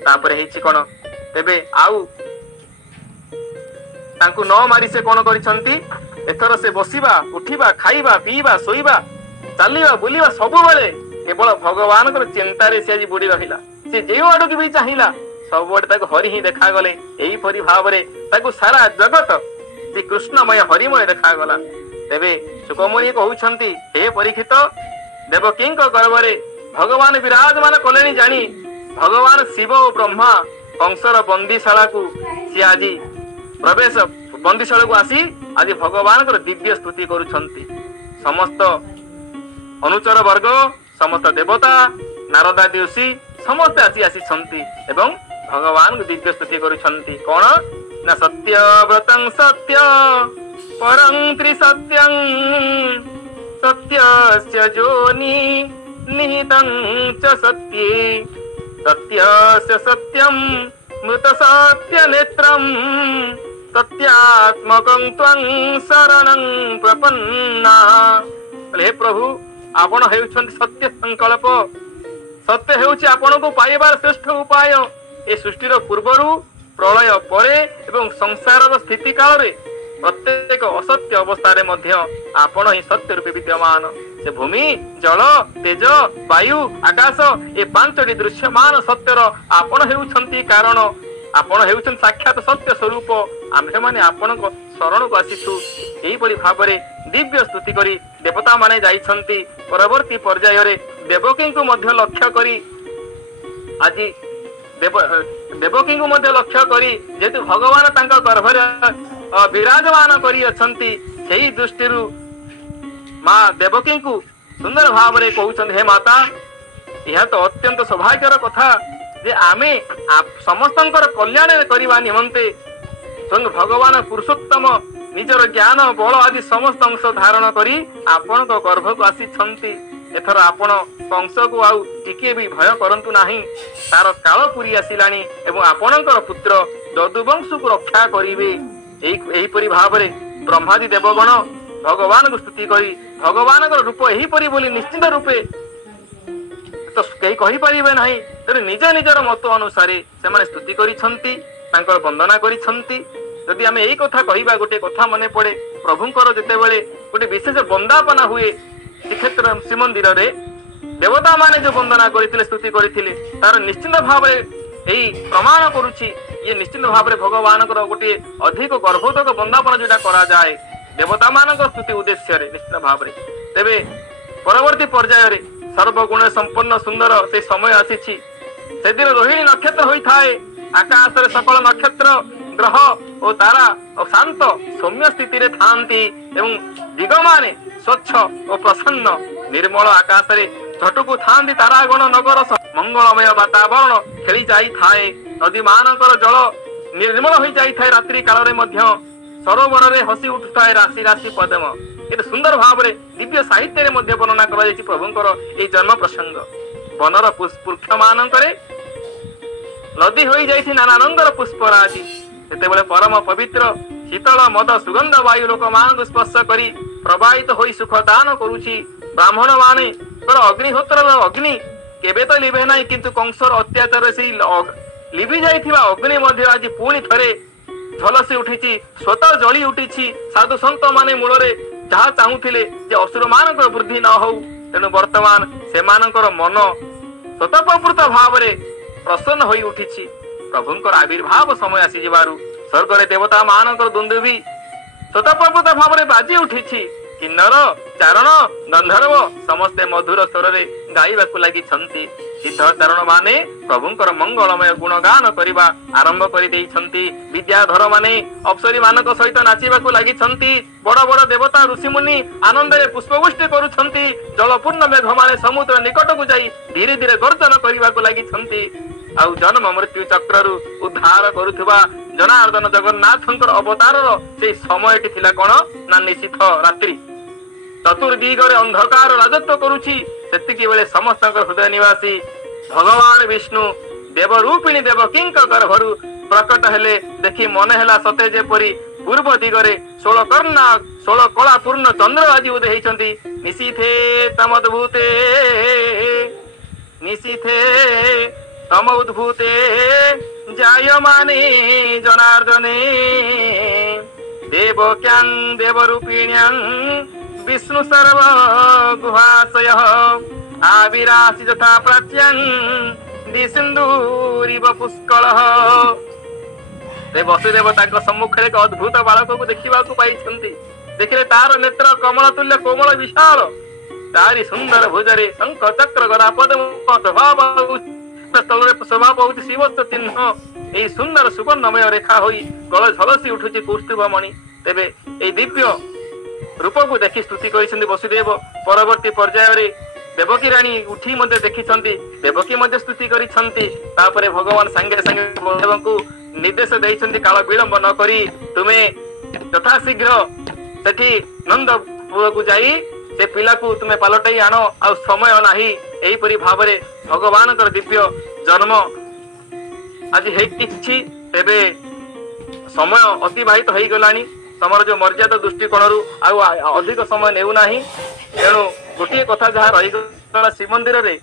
तापरे हेछि कोन तेबे आउ तांकु न मारी से कोन करिसंती एथर से बसिबा उठिबा खाइबा पीबा सोइबा चालिबा बुलिबा सब बेले केवल भगवान चिंता रे से आज बुड़ी रहिला से जेउ आडू की भी चाहिला सब बड़े ताको हरि ही देखा गले एई परि भाव रे ताको सारा जगत श्री कृष्णमय हरिमय देखा गला तेबे सुकमुनि कहउछंती हे परीक्षित देवकी गर्भरे भगवान विराजमान कलेनी जानी भगवान शिव और ब्रह्मा कंसर बंदीशाला को सी आज प्रवेश बंदीशाला को आसी आज भगवान दिव्य स्तुति करुछंती। समस्त अनुचर वर्ग समस्त देवता नारदादि ऋषि समस्त आसी आसी एवं भगवान को दिव्य स्तुति करुछंती। कौन ना सत्यव्रतं सत्य परं त्रिसत्यं सत्यस्य जोनि निहितं च सत्ये सत्यस्य सत्यं मृत सत्य नेत्रं सत्यात्मकं त्वं शरणं प्रपन्ना। हे प्रभु आपण हेउछन्ति सत्य संकल्प। सत्य हेउछि आपण को पाइबार श्रेष्ठ उपाय। ए सृष्टिर पूर्वरु प्रलय परे एवं संसार स्थिति काल रे प्रत्येक असत्य अवस्था मध्य आपण ही सत्य रूपे विद्यमान। से भूमि जल तेज वायु आकाश ए पांचटी दृश्यमान सत्यर आपण हेउछन्ति कारण। आपण हेउछन् साक्षात सत्य स्वरूप। आम्भे माने आपण को शरण को आसीछु। एही परि भाबरे दिव्य स्तुति करी देवता माने जाइछन्ति। परवर्ती पर्याय रे देवकी को मध्य लक्ष्य करी आज देवकी को मध्य लक्ष्य करी जेतु भगवान तांका गर्भरे विराजमान करी अछन्ति। सेही दृष्टिरु माँ देवकी को सुंदर भाव रे कहउछन् हे माता यह तो अत्यंत सौभाग्यर कथा जे आमे समस्तंकर कल्याण करबा निमंते स्वयं भगवान पुरुषोत्तम निजर ज्ञान बल आदि समस्त अंश धारण करी आपण को गर्भ को आसी छंती। एथर आपण कंस को आउ टिके भी भय करंतु नाही। तार काल पुरी आसिलानी एवं आपणकर पुत्र ददुवंश को रक्षा करिवे। एही परि भाव रे ब्रह्मादि देवगण भगवान को स्तुति करी भगवान रूप यही परी बोली निश्चित रूपे तो कहीं कहि परिबे नाही। तेरे निज निजर मत अनुसार से स्तुति करिछंती तांकर वंदना करिछंती। यदि आमे एही कथा कहिबा गोटे कथा मने पड़े प्रभुंकर जेतेबेले गोटे विशेष वंदापना हुए श्रीक्षेत्र श्रीमंदिर रे देवता माने जो वंदना करथिले स्तुति करथिले तार निश्चित भाव एही प्रमाण करूछि। ये निश्चित भाव भगवानकर गोटे अधिक गर्भोदक वंदापना जोटा करा जाए देवता मानक स्तुति उद्देश्य रे निश्चित भाव तेबे परवर्ती पर्याय रे सर्वगुण संपन्न सुंदर से समय आसीछि। से दिन रोहिणी नक्षत्र होई थाए। आकाश रे सकल नक्षत्र ग्रह और तारा और शांत सौम्य स्थिति रे थांती एवं दिगमाने स्वच्छ और प्रसन्न निर्मल आकाश रे झटकु थांती तारागण नगर मंगलमय वातावरण खेली जाई थाए। नदी मानकर जल निर्मल होई जाई थाए। रात्रि काल रे मध्य सरोवर रे हसी उठुଥାଏ राशि राशि पदम। ये सुंदर भाव रे दिव्य साहित्य रे मध्य वर्णना करा जायछि प्रभुंकर ए जन्म प्रसंग। वनर पुष्प मानकरे नदी होई जायछि नाना रंगर पुष्पराजी। सेतेबेले परम पवित्र शीतल मद सुगंध वायु लोक मान स्पर्श करी प्रवाहित होई सुख दान करूछि। ब्राह्मण माने तर अग्निहोत्र अग्नि केबे तो लिभे नाही किंतु कंसर अत्याचार से लिभि जाइथिबा अग्नि मध्य आज पुणी थरे झलसी उठी स्वतः जली उठी। साधु सन्त माने मूल जहा चाहूले असुर मान वृद्धि न हो तेणु वर्तमान से मन स्वतःप्रवृत्त भाव प्रसन्न हो उठी। प्रभुंकर आविर्भाव समय आसी जिबारु स्वर्ग रे देवता मानकर दुंदुभी स्वतःप्रवृत्त भाव बाजी उठी। किन्नर चारण गंधर्व समस्ते मधुर स्वर रे गाइबाकु लागि छंती। सिद्ध चारण माने प्रभुंकर मंगलमय गुणगान करिबा आरंभ करि देई छंती। विद्याधर माने अप्सरी मानक सहित नाचिबाकु लागि छंती। बड़ बड़ देवता ऋषि मुनि आनंद रे पुष्पवृष्टि करू छंती। जलपूर्ण मेघ माने समुद्र निकट को जाई धीरे धीरे गर्जन करिबाकु लागि छंती। आउ जन्म मृत्यु चक्ररु उद्धार करुथुबा जनार्दन जगन्नाथंकर अवतार से समयटी थिला कोन ना निशिथ रात्रि। चतुर्दिगरे अंधकार राजत्व करुछि। सेतिकी बेले समस्त हृदय निवासी भगवान विष्णु देवरूपिणी देवकींक गर्भरु प्रकट हेले देखि मन हेला सते जेपरि पूर्व दिगरे 16 कर्णा 16 कला पूर्ण चंद्र आदि उदय हेचंती। निशिथे तमद्भूते निशिथे तम उद्भूते जायमाने जनार्दने देवक्यां देवरूपिण्यां विष्णु सर्व गुहाशय आविरासि यथा प्राच्यां दिसिंदूरिव पुष्कलः। वसुदेव तांको सम्मुख रे एक अद्भुत बालक को देखिबा को पाइछंती। देखिले तार नेत्र कमल तुल्य कोमल विशाल तारी सुंदर भुजरे शंख चक्र गदा पद्म स्वभाव स्थल रे स्वभाव बहुत शिवस्व चिन्ह এই ସୁନ୍ଦର ସୁବର୍ଣ୍ଣମୟ ରେଖା ହୋଇ ଗଳ ଝଲସି ଉଠୁଛି କୌସ୍ତୁଭମଣି। ତେବେ এই ଦିବ୍ୟ ରୂପକୁ ଦେଖି ସ୍ତୁତି କରିଛନ୍ତି ବସୁଦେବ। ପରବର୍ତ୍ତୀ ପର୍ଯ୍ୟାୟରେ ଦେବକୀ ରାଣୀ ଉଠି ମଧ୍ୟ ଦେଖିଛନ୍ତି, ଦେବକୀ ମଧ୍ୟ ସ୍ତୁତି କରିଛନ୍ତି। ତାପରେ ଭଗବାନ ସାଙ୍ଗେ ସାଙ୍ଗେ ବସୁଦେବଙ୍କୁ ନିର୍ଦ୍ଦେଶ ଦେଇଛନ୍ତି କାଳ ବିଳମ୍ବ ନ କରି ତୁମେ ଯଥାଶୀଘ୍ର ସେଠି ନନ୍ଦପୁରକୁ ଯାଇ ସେ ପିଲାକୁ ତୁମେ ପାଲଟାଇ ଆଣ, ଆଉ ସମୟ ନାହିଁ। ଏହିପରି ଭାବରେ ଭଗବାନଙ୍କର ଦିବ୍ୟ ଜନ୍ମ ଆଜି ହେଇଛି। ତେବେ ସମୟ ଅତିବାହିତ ହେଇଗଲାଣି, ତମର ଯୋଉ ମର୍ଯ୍ୟାଦା ଦୃଷ୍ଟିକୋଣରୁ ଆଉ ଅଧିକ ସମୟ ନେଉନାହିଁ। ତେଣୁ ଗୋଟିଏ କଥା ଯାହା ରହିଗଲା ଶ୍ରୀମନ୍ଦିରରେ